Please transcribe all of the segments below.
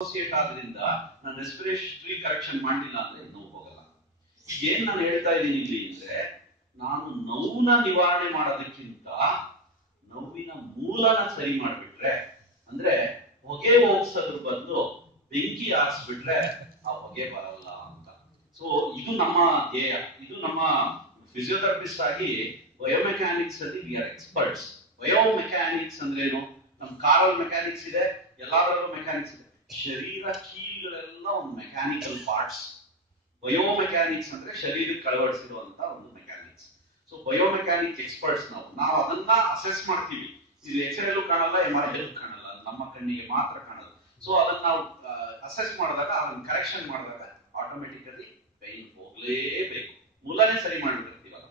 Associate ಆದ್ರಿಂದ ನಾನು respiratory correction ಮಾಡಲಿಲ್ಲ ಅಂದ್ರೆ ನೋವು ಹೋಗಲ್ಲ. ಏನ್ ನಾನು ಹೇಳ್ತಾ ಇದ್ದೀನಿ ಇಲ್ಲಿ ಅಂದ್ರೆ, ನಾನು ನೋವನ್ನ ನಿವಾರಣೆ ಮಾಡೋದಕ್ಕಿಂತ ನೋವಿನ ಮೂಲನ ಸರಿ ಮಾಡ್ಬಿಟ್ರೆ, ಅಂದ್ರೆ ಹೊಗೆ ಹೋಗ್ಸೋದ್ರ ಬದಲು ಬೆಂಕಿ ಹಾರಿಸ್ಬಿಟ್ರೆ ಆ ಹೊಗೆ ಬರಲ್ಲ ಅಂತ. ಸೊ ಇದು ನಮ್ಮ ಧ್ಯೇಯ. ಇದು ನಮ್ಮ ಫಿಸಿಯೋಥೆರಪಿಸ್ಟ್ ಆಗಿ ಬಯೋಮೆಕ್ಯಾನಿಕ್ಸ್ ಅಲ್ಲಿ ವಿ ಆರ್ ಎಕ್ಸ್ಪರ್ಟ್ಸ್. ಬಯೋಮೆಕ್ಯಾನಿಕ್ಸ್ ಅಂದ್ರೆ ಏನು? ನಮ್ ಕಾರಲ್ಲಿ ಮೆಕ್ಯಾನಿಕ್ಸ್ ಇದೆ, ಎಲ್ಲಾದ್ರಲ್ಲೂ ಮೆಕ್ಯಾನಿಕ್ಸ್ ಇದೆ. ಶರೀರ ಕೀಲ್ಗಳೆಲ್ಲ ಒಂದು ಮೆಕ್ಯಾನಿಕಲ್ ಪಾರ್ಟ್ಸ್. ಬಯೋಮೆಕ್ಯಾನಿಕ್ಸ್ ಅಂದ್ರೆ ಶರೀರಕ್ಕೆ ಅಳವಡಿಸಿರುವಂತ ಒಂದು ಮೆಕ್ಯಾನಿಕ್ಸ್. ಸೊ ಬಯೋಮೆಕ್ಯಾನಿಕ್ ಎಕ್ಸ್ಪರ್ಟ್ಸ್ ನಾವು ಅದನ್ನ ಅಸೆಸ್ ಮಾಡ್ತೀವಿ. ಇದು ಎಕ್ಸ್ರೇಲೂ ಕಾಣಲ್ಲ, MRI ಕಾಣಲ್ಲ, ನಮ್ಮ ಕಣ್ಣಿಗೆ ಮಾತ್ರ ಕಾಣಲ್ಲ. ಸೊ ಅದನ್ನ ನಾವು ಅಸೆಸ್ ಮಾಡಿದಾಗ, ಅದನ್ನ ಕರೆಕ್ಷನ್ ಮಾಡಿದಾಗ ಆಟೋಮೆಟಿಕಲಿ ಪೈನ್ ಹೋಗ್ಲೇಬೇಕು. ಮೂಲನೇ ಸರಿ ಮಾಡಿಬಿಟ್ಟಿರ್ತೀವಲ್ಲ.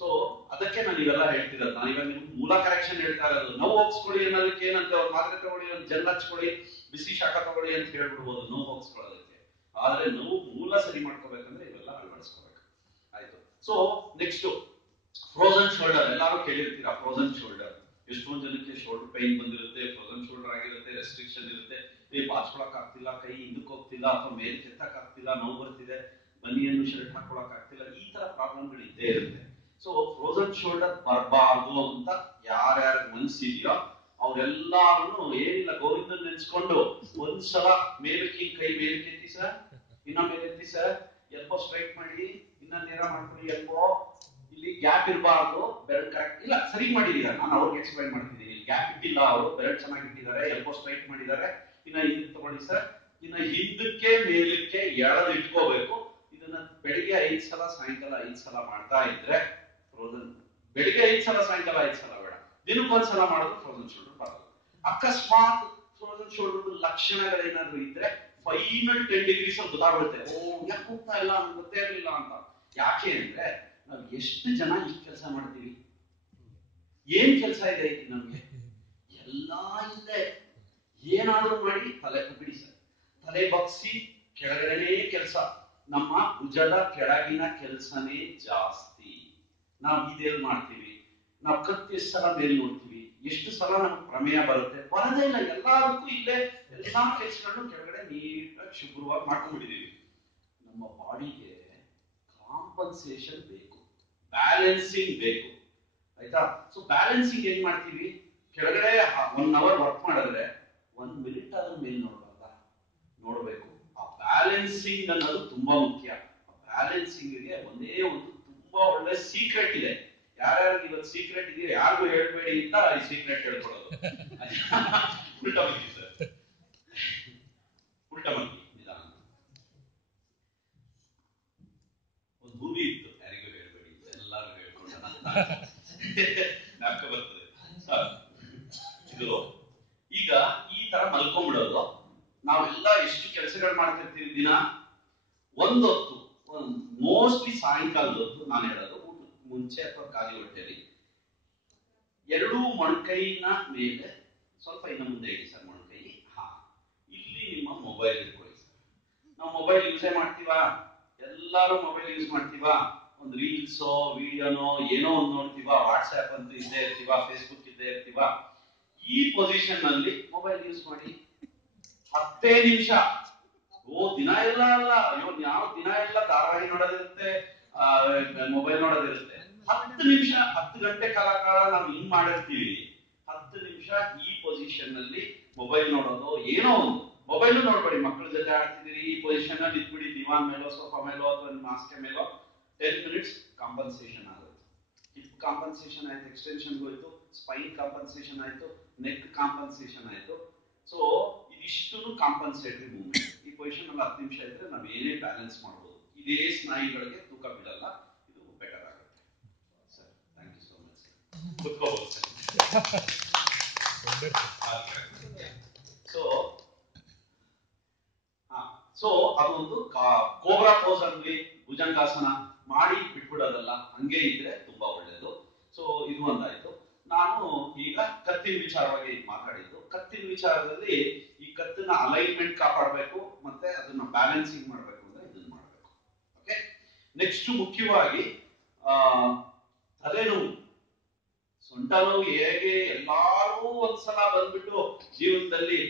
ಸೊ ಅದಕ್ಕೆ ನಾನು ಇವೆಲ್ಲ ಹೇಳ್ತಿರೋದು. ನಾನು ಇವಾಗ ನಿಮ್ಗೆ ಮೂಲ ಕರೆಕ್ಷನ್ ಹೇಳ್ತಾ ಇರೋದು. ನೋವು ಹೋಗಿಸ್ಕೊಳ್ಳಿ ಅನ್ನೋದಕ್ಕೆ ಏನಂತ ಒಂದು ಮಾತ್ರೆ ತಗೊಳ್ಳಿ, ಒಂದು ಜೆಲ್ ಹಚ್ಕೊಳ್ಳಿ, ಬಿಸಿ ಶಾಖ ತಗೊಳ್ಳಿ ಅಂತ ಹೇಳ್ಬಿಡ್ಬೋದು ನೋವು ಹೋಗಿಸ್ಕೊಳ್ಳೋದಕ್ಕೆ. ಆದ್ರೆ ನೋವು ಮೂಲ ಸರಿ ಮಾಡ್ಕೋಬೇಕಂದ್ರೆ ಇವೆಲ್ಲ ಅಳವಡಿಸ್ಕೋಬೇಕು. ಆಯ್ತು. So next frozen shoulder. ಎಲ್ಲರೂ ಕೇಳಿರ್ತೀರಾ ಫ್ರೋಸನ್ ಶೋಲ್ಡರ್. ಎಷ್ಟೊಂದು ಜನಕ್ಕೆ ಶೋಲ್ಡರ್ ಪೈನ್ ಬಂದಿರುತ್ತೆ, ಫ್ರೋಸನ್ ಶೋಲ್ಡರ್ ಆಗಿರುತ್ತೆ, ರೆಸ್ಟ್ರಿಕ್ಷನ್ ಇರುತ್ತೆ, ಬಾಚ್ಕೊಳಕ್ ಆಗ್ತಿಲ್ಲ, ಕೈ ಹಿಂದಕ್ಕೆ ಹೋಗ್ತಿಲ್ಲ, ಅಥವಾ ಮೇಲೆ ಕೆತ್ತಕ್ ಆಗ್ತಿಲ್ಲ, ನೋವು ಬರ್ತಿದೆ, ಬನಿಯನ್ನು ಶರ್ಟ್ ಹಾಕೊಳಕ್ ಆಗ್ತಿಲ್ಲ, ಈ ತರ ಪ್ರಾಬ್ಲಮ್ಗಳು ಇದ್ದೇ ಇರುತ್ತೆ. ಸೊ ಫ್ರೋಸನ್ ಶೋಲ್ಡರ್ ಬರಬಾರ್ದು ಅಂತ ಯಾರ್ಯಾರ ಮನ್ಸಿದೆಯೋ ಅವ್ರೆಲ್ಲಾರು ಏನಿಲ್ಲ, ಗೋವಿಂದನ್ ನೆನ್ಸ್ಕೊಂಡು ಒಂದ್ಸಲ ಮೇಲಕ್ಕೆ ಕೈ ಮೇಲಕ್ಕೆ ಎತ್ತಿ ಸರ್, ಇನ್ನ ಮೇಲೆ ಎತ್ತಿ ಸರ್, ಎಲ್ಬೋ ಸ್ಟ್ರೈಟ್ ಮಾಡಿ, ಇನ್ನ ನೇರ ಮಾಡ್ಕೊಳ್ಳಿ, ಎಲ್ಬೋ ಇಲ್ಲಿ ಗ್ಯಾಪ್ ಇರಬಾರ್ದು, ಬೆರಳು ಕರೆಕ್ಟ್ ಇಲ್ಲ ಸರಿ ಮಾಡಿದೀರಾ. ನಾನು ಅವ್ರಿಗೆ ಎಕ್ಸ್ಪ್ಲೈನ್ ಮಾಡ್ತಿದ್ದೀನಿ. ಗ್ಯಾಪ್ ಇಟ್ಟಿಲ್ಲ, ಅವರು ಬೆರಳು ಚೆನ್ನಾಗಿ ಇಟ್ಟಿದ್ದಾರೆ, ಎಲ್ಬೋ ಸ್ಟ್ರೈಟ್ ಮಾಡಿದ್ದಾರೆ. ಇನ್ನ ಹಿಂದಕ್ಕೆ ತಗೊಳ್ಳಿ ಸರ್, ಇನ್ನ ಹಿಂದಕ್ಕೆ ಮೇಲಕ್ಕೆ ಎಳೆದು ಇಟ್ಕೋಬೇಕು. ಇದನ್ನ ಬೆಳಿಗ್ಗೆ 5 ಸಲ, ಸಾಯಂಕಾಲ 5 ಸಲ ಮಾಡ್ತಾ ಇದ್ರೆ ಫ್ರೋಸನ್, ಬೆಳಿಗ್ಗೆ 5 ಸಲ, ಸಾಯಂಕಾಲ 5 ಸಲ ಬೇಡ, ದಿನಕ್ಕೊಂದ್ಸಲ ಮಾಡಿದ್ರು ಫ್ರೋಸನ್ ಶೋಲ್ಡರ್ ಬರಲ್ಲ. ಅಕಸ್ಮಾತ್ ಫ್ರೋಸನ್ ಶೋಲ್ಡರ್ ಲಕ್ಷಣಗಳೇನಾದ್ರು ಇದ್ರೆ ಫೈನಲ್ 10 ಡಿಗ್ರೀಸ್ ಅಲ್ಲಿ ಗೊತ್ತಾಗ್ಬಿಡುತ್ತೆ. ಯಾಕೆ ಹೋಗ್ತಾ ಇಲ್ಲ, ನಮ್ಗೆ ಗೊತ್ತೇ ಇರಲಿಲ್ಲ ಅಂತ. ಯಾಕೆ ಅಂದ್ರೆ ನಾವು ಎಷ್ಟು ಜನ ಈ ಕೆಲಸ ಮಾಡ್ತೀವಿ? ಏನ್ ಕೆಲಸ ಇದೆ ನಮ್ಗೆ? ಎಲ್ಲಾ ಇದೆ. ಏನಾದ್ರೂ ಮಾಡಿ ತಲೆ ಬಿಡಿ ಸರ್, ತಲೆ ಬಗ್ಸಿ ಕೆಳಗಡೆನೇ ಕೆಲಸ. ನಮ್ಮ ಭುಜದ ಕೆಳಗಿನ ಕೆಲಸನೇ ಜಾಸ್ತಿ. ನಾವು ಇದೆಲ್ಲಿ ಮಾಡ್ತೀವಿ? ನಾವು ಕತ್ತು ಎಷ್ಟು ಸಲ ಮೇಲ್ ನೋಡ್ತೀವಿ, ಎಷ್ಟು ಸಲ ನಮ್ಗೆ ಪ್ರಮೇಯ ಬರುತ್ತೆ? ಬರದೇ ಇಲ್ಲ. ಎಲ್ಲದಕ್ಕೂ ಇಲ್ಲೇ ಎಲ್ಲಾ ಕೆಲಸಗಳನ್ನು ಕೆಳಗಡೆ ನೀಟಾಗಿ ಶುಭ್ರವಾಗಿ ಮಾಡ್ಕೊಂಡ್ಬಿಟ್ಟಿದೀವಿ. ನಮ್ಮ ಬಾಡಿಗೆ ಕಾಂಪನ್ಸೇಷನ್ ಬೇಕು, ಬ್ಯಾಲೆನ್ಸಿಂಗ್ ಬೇಕು. ಆಯ್ತಾ? ಸೊ ಬ್ಯಾಲೆನ್ಸಿಂಗ್ ಏನ್ ಮಾಡ್ತೀವಿ? ಕೆಳಗಡೆ 1 ಅವರ್ ವರ್ಕ್ ಮಾಡಿದ್ರೆ 1 ಮಿನಿಟ್ ಅದ್ರ ಮೇಲೆ ನೋಡ್ಬೇಕು. ಆ ಬ್ಯಾಲೆನ್ಸಿಂಗ್ ಅನ್ನೋದು ತುಂಬಾ ಮುಖ್ಯ. ಆ ಬ್ಯಾಲೆನ್ಸಿಂಗ್ ಗೆ ಒಂದೇ ಒಂದು ತುಂಬಾ ಒಳ್ಳೆ ಸೀಕ್ರೆಟ್ ಇದೆ. ಯಾರ್ಯಾರು ಇವತ್ತು ಸೀಕ್ರೆಟ್ ಇದೆಯೋ ಯಾರಿಗೂ ಹೇಳ್ಬೇಡಿ ಅಂತ ಈ ಸೀಕ್ರೆಟ್ ಹೇಳ್ಕೊಡೋದು. ಉಲ್ಟಾ ಮಗ್ಗಿ ಸರ್, ಉಲ್ಟಾ ಮಗ್ಗಿ ನಿಧಾನ. ಒಂದು ಮೂವಿ ಇತ್ತು, ಯಾರಿಗೂ ಹೇಳ್ಬೇಡಿ, ಎಲ್ಲಾರು ಹೇಳ್ಕೊಂಡ ಜ್ಞಾಪಕ ಬರ್ತದೆ. ಇದು ಈಗ ಈ ತರ ಮಲ್ಕೊಂಡ್ಬಿಡೋದು. ನಾವೆಲ್ಲ ಎಷ್ಟು ಕೆಲಸಗಳು ಮಾಡ್ತಿರ್ತೀವಿ ದಿನ. ಒಂದೊತ್ತು, ಮೋಸ್ಟ್ಲಿ ಸಾಯಂಕಾಲದ ಹೊತ್ತು, ನಾನು ಹೇಳೋದು ಮುಂಚೆ ಅಥವಾ ಖಾಲಿ ಹೊಟ್ಟೆಯಲ್ಲಿ, 2 ಮೊಣಕೈನ ಮೇಲೆ ಸ್ವಲ್ಪ ಇನ್ನು ಮುಂದೆ ಇಡಿ ಸರ್, ಮೊಣಕೈ. ಇಲ್ಲಿ ನಿಮ್ಮ ಮೊಬೈಲ್ ಇಟ್ಕೊಳ್ಳಿ ಸರ್. ನಾವು ಮೊಬೈಲ್ ಯೂಸೇ ಮಾಡ್ತೀವಾ? ಎಲ್ಲಾರು ಮೊಬೈಲ್ ಯೂಸ್ ಮಾಡ್ತೀವಾ? ಒಂದು ರೀಲ್ಸೋ ವಿಡಿಯೋನೋ ಏನೋ ಒಂದು ನೋಡ್ತೀವಾ, ವಾಟ್ಸ್ಆಪ್ ಅಂತೂ ಇದ್ದೇ ಇರ್ತೀವಾ, ಫೇಸ್ಬುಕ್ ಇದ್ದೇ ಇರ್ತೀವಾ. ಈ ಪೊಸಿಷನ್ ನಲ್ಲಿ ಮೊಬೈಲ್ ಯೂಸ್ ಮಾಡಿ 10 ನಿಮಿಷ. ದಿನ ಎಲ್ಲ ಅಲ್ಲ, ಯಾವ ದಿನ ಎಲ್ಲ ಧಾರಾವಾಹಿ ನೋಡೋದಿರುತ್ತೆ, ಮೊಬೈಲ್ ನೋಡೋದಿರುತ್ತೆ. 10 ನಿಮಿಷ, 10 ಗಂಟೆ ಕಾಲ ನಾವು ಹಿಂಗ್ ಮಾಡಿರ್ತೀವಿ. 10 ನಿಮಿಷ ಈ ಪೊಸಿಷನ್ ನಲ್ಲಿ ಮೊಬೈಲ್ ನೋಡೋದು, ಏನೋ ಒಂದು. ಮೊಬೈಲ್ ನೋಡ್ಬೇಡಿ, ಮಕ್ಕಳ ಜೊತೆ ಆಡ್ತಿದ್ದೀರಿ, ಈ ಪೊಸಿಷನ್ ಅಲ್ಲಿ ಇದ್ಬಿಡಿ, ದಿವಾನ್ ಮೇಲೋ ಸೋಫಾ ಮೇಲೋ ಅಥವಾ ನಿಮ್ಮ ಹಾಸಿಗೆ ಮೇಲೋ. 10 ಮಿನಿಟ್ಸ್ ಕಾಂಪನ್ಸೇಷನ್ ಆಗುತ್ತೆ. ಹಿಪ್ ಕಾಂಪನ್ಸೇಷನ್ ಆಯ್ತು, ಎಕ್ಸ್ಟೆನ್ಷನ್ ಹೋಯ್ತು, ಸ್ಪೈನ್ ಕಾಂಪನ್ಸೇಷನ್ ಆಯ್ತು, ನೆಕ್ ಕಾಂಪನ್ಸೇಷನ್ ಆಯ್ತು. ಸೊ ಇದಿಷ್ಟು ಕಾಂಪನ್ಸೇಟರಿ ಮೂವ್ಮೆಂಟ್. ಈ ಪೊಸಿಷನ್ ಅಲ್ಲಿ 10 ನಿಮಿಷ ಇದ್ರೆ ನಾವು ಏನೇ ಬ್ಯಾಲೆನ್ಸ್ ಮಾಡಬಹುದು. ಇದೇ ಸ್ನಾಯುಗಳಿಗೆ ತೂಕ ಬಿಡಲ್ಲ, ಇದು ಬೆಟರ್ ಆಗುತ್ತೆ sir. Thank you so much sir. ಕೂತ್ಕೋಬಹುದು ಸರ್. ಸೊ ಅದೊಂದು ಕೋಬ್ರಾ ಪೋಸ್ ಅಲ್ಲಿ ಭುಜಂಗಾಸನ ಮಾಡಿ ಬಿಟ್ಬಿಡೋದಲ್ಲ, ಹಂಗೆ ಇದ್ರೆ ತುಂಬಾ ಒಳ್ಳೇದು. ಸೊ ಇದು ಒಂದಾಯ್ತು. ನಾನು ಈಗ ಕತ್ತಿನ ವಿಚಾರವಾಗಿ ಮಾತಾಡಿದ್ದು. ಕತ್ತಿನ ವಿಚಾರದಲ್ಲಿ ಈ ಕತ್ತಿನ ಅಲೈನ್ಮೆಂಟ್ ಕಾಪಾಡಬೇಕು, ಮತ್ತೆ ಅದನ್ನ ಬ್ಯಾಲೆನ್ಸಿಂಗ್ ಮಾಡಬೇಕು ಅಂದ್ರೆ ಇದನ್ನ ಮಾಡಬೇಕು. ಓಕೆ. ನೆಕ್ಸ್ಟ್ ಮುಖ್ಯವಾಗಿ ತಲೆನೋವು. ಸೊಂಟ ನೋವು ಹೇಗೆ ಎಲ್ಲಾರು ಒಂದ್ಸಲ ಬಂದ್ಬಿಟ್ಟು ಜೀವನದಲ್ಲಿ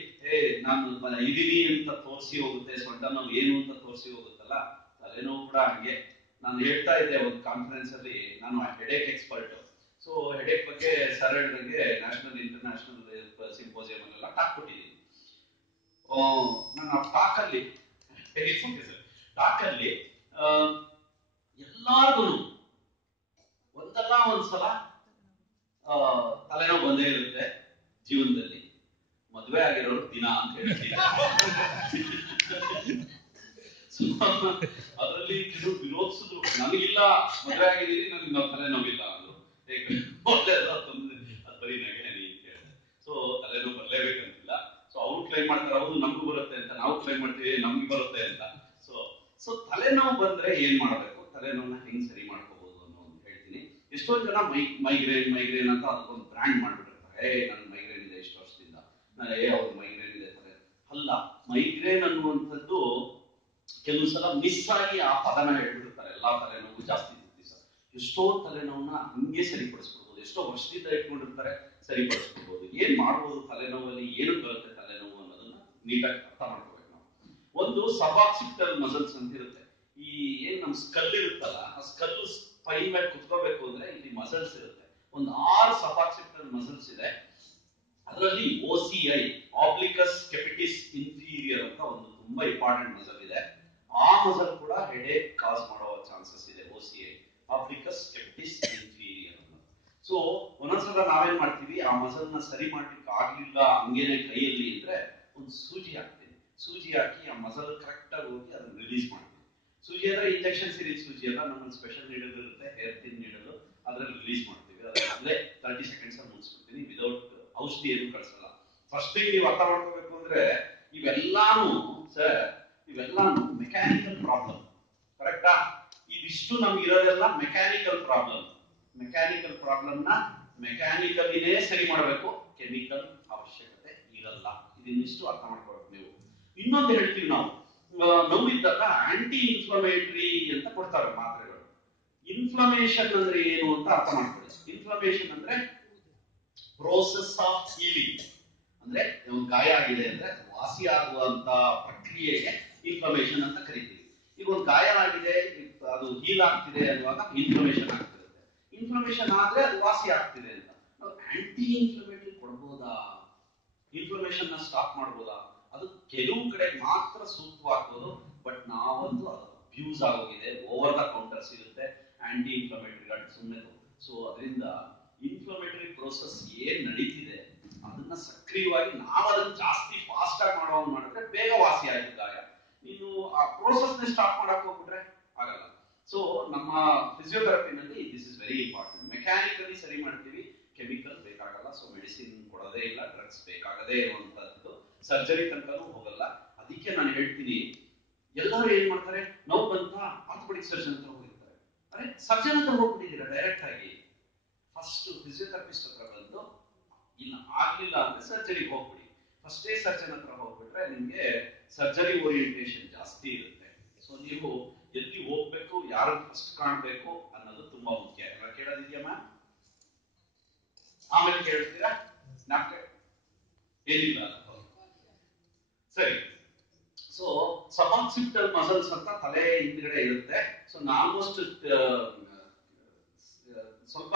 ನಾನು ಇದೀನಿ ಅಂತ ತೋರಿಸಿ ಹೋಗುತ್ತೆ, ಸೊಂಟ ನೋವು ಏನು ಅಂತ ತೋರಿಸಿ ಹೋಗುತ್ತಲ್ಲ, ತಲೆನೋವು ಕೂಡ ಹಂಗೆ. ನಾನು ಹೇಳ್ತಾ ಇದ್ದೆ ಒಂದು ಕಾನ್ಫರೆನ್ಸ್ ಅಲ್ಲಿ, ನಾನು ಹೆಡೇಕ್ ಎಕ್ಸ್ಪರ್ಟ್. ಸೊ ಹೆಡೇಕ್ ಬಗ್ಗೆ ಸರ್ ಹೇಳಿದಂಗೆ ನ್ಯಾಷನಲ್ ಇಂಟರ್ನ್ಯಾಷನಲ್ ಸಿಂಪೋಸಿಯಂ ಅಲ್ಲೆಲ್ಲ ಟಾಕ್ ಕೊಟ್ಟಿದ್ದೀನಿ. ನನ್ನ ಟಾಕಲ್ಲಿ ಎಲ್ಲಾರ್ಗು ಒಂದಲ್ಲ ಒಂದ್ಸಲ ತಲೆನೋವು ಬಂದೇ ಇರುತ್ತೆ ಜೀವನದಲ್ಲಿ. ಮದುವೆ ಆಗಿರೋರು ದಿನ ಅಂತ ಹೇಳ್ತೀವಿ. ಅದರಲ್ಲಿ ಕೆಲವು ವಿರೋಧಿಸಿದ್ರು, ನನಗಿಲ್ಲ ಮದುವೆ ಆಗಿದ್ದೀನಿ, ನನಗೆ ನಾವು ತಲೆನೋವಿಲ್ಲ ಅಂದ್ರು. ಅದು ಬರೀ ನಗೆ ಅಂತ ಹೇಳಿದೆ. ಸೊ ತಲೆನೋವು ಬರ್ಲೇಬೇಕಂತಿಲ್ಲ. ಸೊ ಅವ್ರು ಕ್ಲೈಮ್ ಮಾಡ್ತಾರೆ ಹೌದು ನಮಗೂ ಬರುತ್ತೆ ಅಂತ, ನಾವು ಕ್ಲೈಮ್ ಮಾಡ್ತೀವಿ ನಮ್ಗೆ ಬರುತ್ತೆ ಅಂತ. ಸೊ ತಲೆನೋವು ಬಂದ್ರೆ ಏನ್ ಮಾಡ್ಬೇಕು, ತಲೆನೋವನ್ನ ಹೆಂಗ್ ಸರಿ ಮಾಡ್ಕೋಬಹುದು ಅನ್ನೋದು ಹೇಳ್ತೀನಿ. ಎಷ್ಟೊಂದು ಜನ ಮೈಗ್ರೇನ್ ಅಂತ ಅದಕ್ಕೊಂದು ಬ್ರ್ಯಾಂಡ್ ಮಾಡ್ಬಿಟ್ಟಿರ್ತಾರೆ. ನನ್ ಮೈಗ್ರೇನ್ ಇದೆ ಇಷ್ಟು ವರ್ಷದಿಂದ, ಅವ್ರ ಮೈಗ್ರೇನ್ ಇದೆ ತಲೆ. ಅಲ್ಲ, ಮೈಗ್ರೇನ್ ಅನ್ನುವಂಥದ್ದು ಕೆಲವು ಸಲ ಮಿಸ್ ಆಗಿ ಆ ಪದನ ಹೇಳ್ಬಿಡ್ತಾರೆ. ಎಲ್ಲಾ ತಲೆನೋವು ಜಾಸ್ತಿ ದಿವಸ, ಎಷ್ಟೋ ತಲೆನೋವನ್ನ ಹಂಗೆ ಸರಿಪಡಿಸ್ಕೊಡ್ಬೋದು. ಎಷ್ಟೋ ವರ್ಷದಿಂದ ಇಟ್ಕೊಂಡಿರ್ತಾರೆ, ಸರಿಪಡಿಸ್ಕೊಡ್ಬೋದು. ಏನ್ ಮಾಡ್ಬೋದು ತಲೆನೋವಲ್ಲಿ, ಏನು ಬರುತ್ತೆ ತಲೆನೋವು ಅನ್ನೋದನ್ನ ನೀಟಾಗಿ ಅರ್ಥ ಮಾಡ್ಕೋಬೇಕು ನಾವು. ಒಂದು ಸಬಾಕ್ಸಿಪಿಟಲ್ ಮಸಲ್ಸ್ ಅಂತ ಇರುತ್ತೆ. ಈ ಏನ್ ನಮ್ ಸ್ಕಲ್ ಇರುತ್ತಲ್ಲ, ಆ ಸ್ಕಲ್ ಸ್ಪೈನ್ ಮೇಲೆ ಕುತ್ಕೋಬೇಕು ಅಂದ್ರೆ ಇಲ್ಲಿ ಮಸಲ್ಸ್ ಇರುತ್ತೆ. ಒಂದು 6 ಸಬಾಕ್ಸಿಪಿಟಲ್ ಮಸಲ್ಸ್ ಇದೆ. ಅದರಲ್ಲಿ OCI, ಆಬ್ಲಿಕಸ್ ಕೆಪಿಟಿಸ್ ಇನ್ಫೀರಿಯರ್ ಅಂತ ಒಂದು ತುಂಬಾ ಇಂಪಾರ್ಟೆಂಟ್ ಮಸಲ್ ಇದೆ. ಆ ಮಸಲ್ ಕೂಡ ಹೆಡೇಕ್ ಕಾಸ್ ಮಾಡುವ ಚಾನ್ಸಸ್ ಇದೆ. OCI, ಆಬ್ಲಿಕಸ್ ಕೆಪಿಟಿಸ್ ಇನ್ಫೀರಿಯರ್ ಅಂತ. ಸೊ ಒಂದೊಂದ್ಸಲ ನಾವೇನ್ ಮಾಡ್ತೀವಿ, ಆ ಮಸಲ್ ನ ಸರಿ ಮಾಡ್ಲಿಕ್ಕೆ ಆಗ್ಲಿಲ್ಲ ಹಂಗೇನೆ ಕೈಯಲ್ಲಿ ಇದ್ರೆ ಒಂದು ಸೂಜಿ ಹಾಕ್ತೀನಿ. ಸೂಜಿ ಹಾಕಿ ಆ ಮಸಲ್ ಕರೆಕ್ಟ್ ಆಗಿ ಹೋಗಿ ಅದನ್ನ ರಿಲೀಸ್ ಮಾಡ್ತೀನಿ. ಸೂಜಿ ಅಂದ್ರೆ ಇಂಜೆಕ್ಷನ್ ಸೀರೀಸ್ ಸೂಜಿ ಅಲ್ಲ, ನಮ್ಮಲ್ಲಿ ಸ್ಪೆಷಲ್ ನೀಡಲ್ ಇರುತ್ತೆ, ಹೇರ್ ಪಿನ್ ನೀಡಲು, ಅದ್ರಲ್ಲಿ ರಿಲೀಸ್ ಮಾಡ್ತೀವಿ. ಅದ್ರಲ್ಲೇ 30 ಸೆಕೆಂಡ್ಸ್ ಅಲ್ಲಿ ಮುಗಿಸ್ಬಿಡ್ತೀನಿ, ವಿದೌಟ್ ಔಷಧಿ ಏನು ಕಳ್ಸಲ್ಲ. ಫಸ್ಟ್ ಥಿಂಗ್ ನೀವು ಅರ್ಥ ಮಾಡ್ಕೋಬೇಕು ಅಂದ್ರೆ, ಇವೆಲ್ಲಾನು ಮೆಕ್ಯಾನಿಕಲ್ ಪ್ರಾಬ್ಲಮ್. ಕರೆಕ್ಟಾ? ಇದಿಷ್ಟು ನಮ್ಗೆ ಇರೋದೆಲ್ಲ ಮೆಕ್ಯಾನಿಕಲ್ ಪ್ರಾಬ್ಲಮ್. ಮೆಕ್ಯಾನಿಕಲ್ ಪ್ರಾಬ್ಲಮ್ ನ ಮೆಕ್ಯಾನಿಕಲಿನೇ ಸರಿ ಮಾಡಬೇಕು, ಕೆಮಿಕಲ್ ಅವಶ್ಯಕತೆ ಇರಲ್ಲ. ಇದನ್ನಿಷ್ಟು ಅರ್ಥ ಮಾಡ್ಕೋಬೇಕು ನೀವು. ಇನ್ನೊಂದು ಹೇಳ್ತೀವಿ ನಾವು, ನೋವಿದ್ದಾಗ ಆಂಟಿ ಇನ್ಫ್ಲಮೇಟರಿ ಅಂತ ಕೊಡ್ತಾರೆ ಮಾತ್ರೆಗಳು. ಇನ್ಫ್ಲಮೇಷನ್ ಅಂದ್ರೆ ಏನು ಅಂತ ಅರ್ಥ ಮಾಡ್ಕೊಳ್ಳಿ. ಇನ್ಫ್ಲಮೇಷನ್ ಅಂದ್ರೆ ಪ್ರೋಸೆಸ್ ಆಫ್ ಹೀಲಿಂಗ್. ಅಂದ್ರೆ ಒಂದು ಗಾಯ ಆಗಿದೆ ಅಂದ್ರೆ ವಾಸಿ ಆಗುವಂತ ಪ್ರಕ್ರಿಯೆಗೆ ಇನ್ಫ್ಲಮೇಷನ್ ಅಂತ ಕರಿತೀವಿ. ಈಗ ಒಂದು ಗಾಯ ಆಗಿದೆ, ಅದು ಹೀಲ್ ಆಗ್ತಿದೆ ಅನ್ನುವಾಗ ಇನ್ಫ್ಲಮೇಷನ್ ಆಗ್ತಿರುತ್ತೆ. ಇನ್ಫ್ಲಮೇಷನ್ ಆದ್ರೆ ಅದು ವಾಸಿ ಆಗ್ತಿದೆ ಅಂತ. ನಾವು ಆಂಟಿ ಇನ್ಫ್ಲಮೇಟರಿ ಕೊಡ್ಬೋದಾ? ಇನ್ಫ್ಲಮೇಷನ್ ನ ಸ್ಟಾಪ್ ಮಾಡ್ಬೋದಾ? ಅದು ಕೆಲವು ಕಡೆ ಮಾತ್ರ ಸೂಕ್ತವಾಗ್ಬೋದು. ಬಟ್ ನಾವಂತೂ ಅದು ಅಬ್ಯೂಸ್ ಆಗೋಗಿದೆ. ಓವರ್ ದ ಕೌಂಟರ್ ಸಿಗುತ್ತೆ ಆಂಟಿ ಇನ್ಫ್ಲಮೇಟರಿ ಸುಮ್ಮನೆ. ಸೊ ಅದರಿಂದ ಇನ್ಫ್ಲಮೇಟರಿ ಪ್ರೋಸೆಸ್ ಏನ್ ನಡೀತಿದೆ ಅದನ್ನ ಸಕ್ರಿಯವಾಗಿ ನಾವು ಅದನ್ನ ಜಾಸ್ತಿ ಫಾಸ್ಟ್ ಆಗಿ ಮಾಡಿದ್ರೆ ಬೇಗ ವಾಸಿ ಆಯ್ತು ಗಾಯ. ನೀನು ಆ ಪ್ರೋಸೆಸ್ ನ ಸ್ಟಾಪ್ ಮಾಡಕ್ ಹೋಗ್ಬಿಟ್ರೆ ಆಗಲ್ಲ. ಸೊ ನಮ್ಮ ಫಿಸಿಯೋಥೆರಪಿನಲ್ಲಿ this is very important. Mechanically ಸರಿ ಮಾಡ್ತೀವಿ, ಕೆಮಿಕಲ್ ಬೇಕಾಗಲ್ಲ. ಸೊ ಮೆಡಿಸಿನ್ ಕೊಡೋದೇ ಇಲ್ಲ, ಡ್ರಗ್ಸ್ ಬೇಕಾಗದೇ ಇರುವಂತದ್ದು, ಸರ್ಜರಿ ತನಕನೂ ಹೋಗಲ್ಲ. ಅದಕ್ಕೆ ನಾನು ಹೇಳ್ತೀನಿ, ಎಲ್ಲರೂ ಏನ್ ಮಾಡ್ತಾರೆ, ನೋವು ಬಂತ ಆರ್ಥೋಪೆಡಿಕ್ ಸರ್ಜನ್ ಹತ್ರ ಹೋಗಿರ್ತಾರೆ. ಅರೆ ಸರ್ಜನ್ ಹತ್ರ ಹೋಗ್ಬಿಟ್ಟಿದ್ದೀರಾ ಡೈರೆಕ್ಟ್ ಆಗಿ. ಫಸ್ಟ್ ಫಿಸಿಯೋಥೆರಪಿಸ್ಟ್ ಹತ್ರ ಬಂದು ಇಲ್ಲ ಆಗ್ಲಿಲ್ಲ ಅಂದ್ರೆ ಸರ್ಜರಿಗೆ ಹೋಗ್ಬಿಡಿ. ಫಸ್ಟೇ ಸರ್ಜನ್ ಹತ್ರ ಹೋಗ್ಬಿಟ್ರೆ ನಿಮ್ಗೆ ಸರ್ಜರಿ ಓರಿಯೆಂಟೇಷನ್ ಜಾಸ್ತಿ ಇರುತ್ತೆ. ಸೊ ನೀವು ಎಲ್ಲಿ ಹೋಗ್ಬೇಕು, ಯಾರು ಫಸ್ಟ್ ಕಾಣ್ಬೇಕು ಅನ್ನೋದು ತುಂಬಾ ಮುಖ್ಯ. ಎಲ್ಲ ಕೇಳೋದಿದ್ಯಾ ಮ್ಯಾಮ್? ಆಮೇಲೆ ಕೇಳ್ತೀರಾ? ಏನಿಲ್ಲ ಸರಿ. ಸೊ ಸಬಾಕ್ಸಿಪಿಟಲ್ ಮಸಲ್ಸ್ ಅಂತ ತಲೆ ಹಿಂದ್ಗಡೆ ಇರುತ್ತೆ. ಸೊ ಆಲ್ಮೋಸ್ಟ್ ಸ್ವಲ್ಪ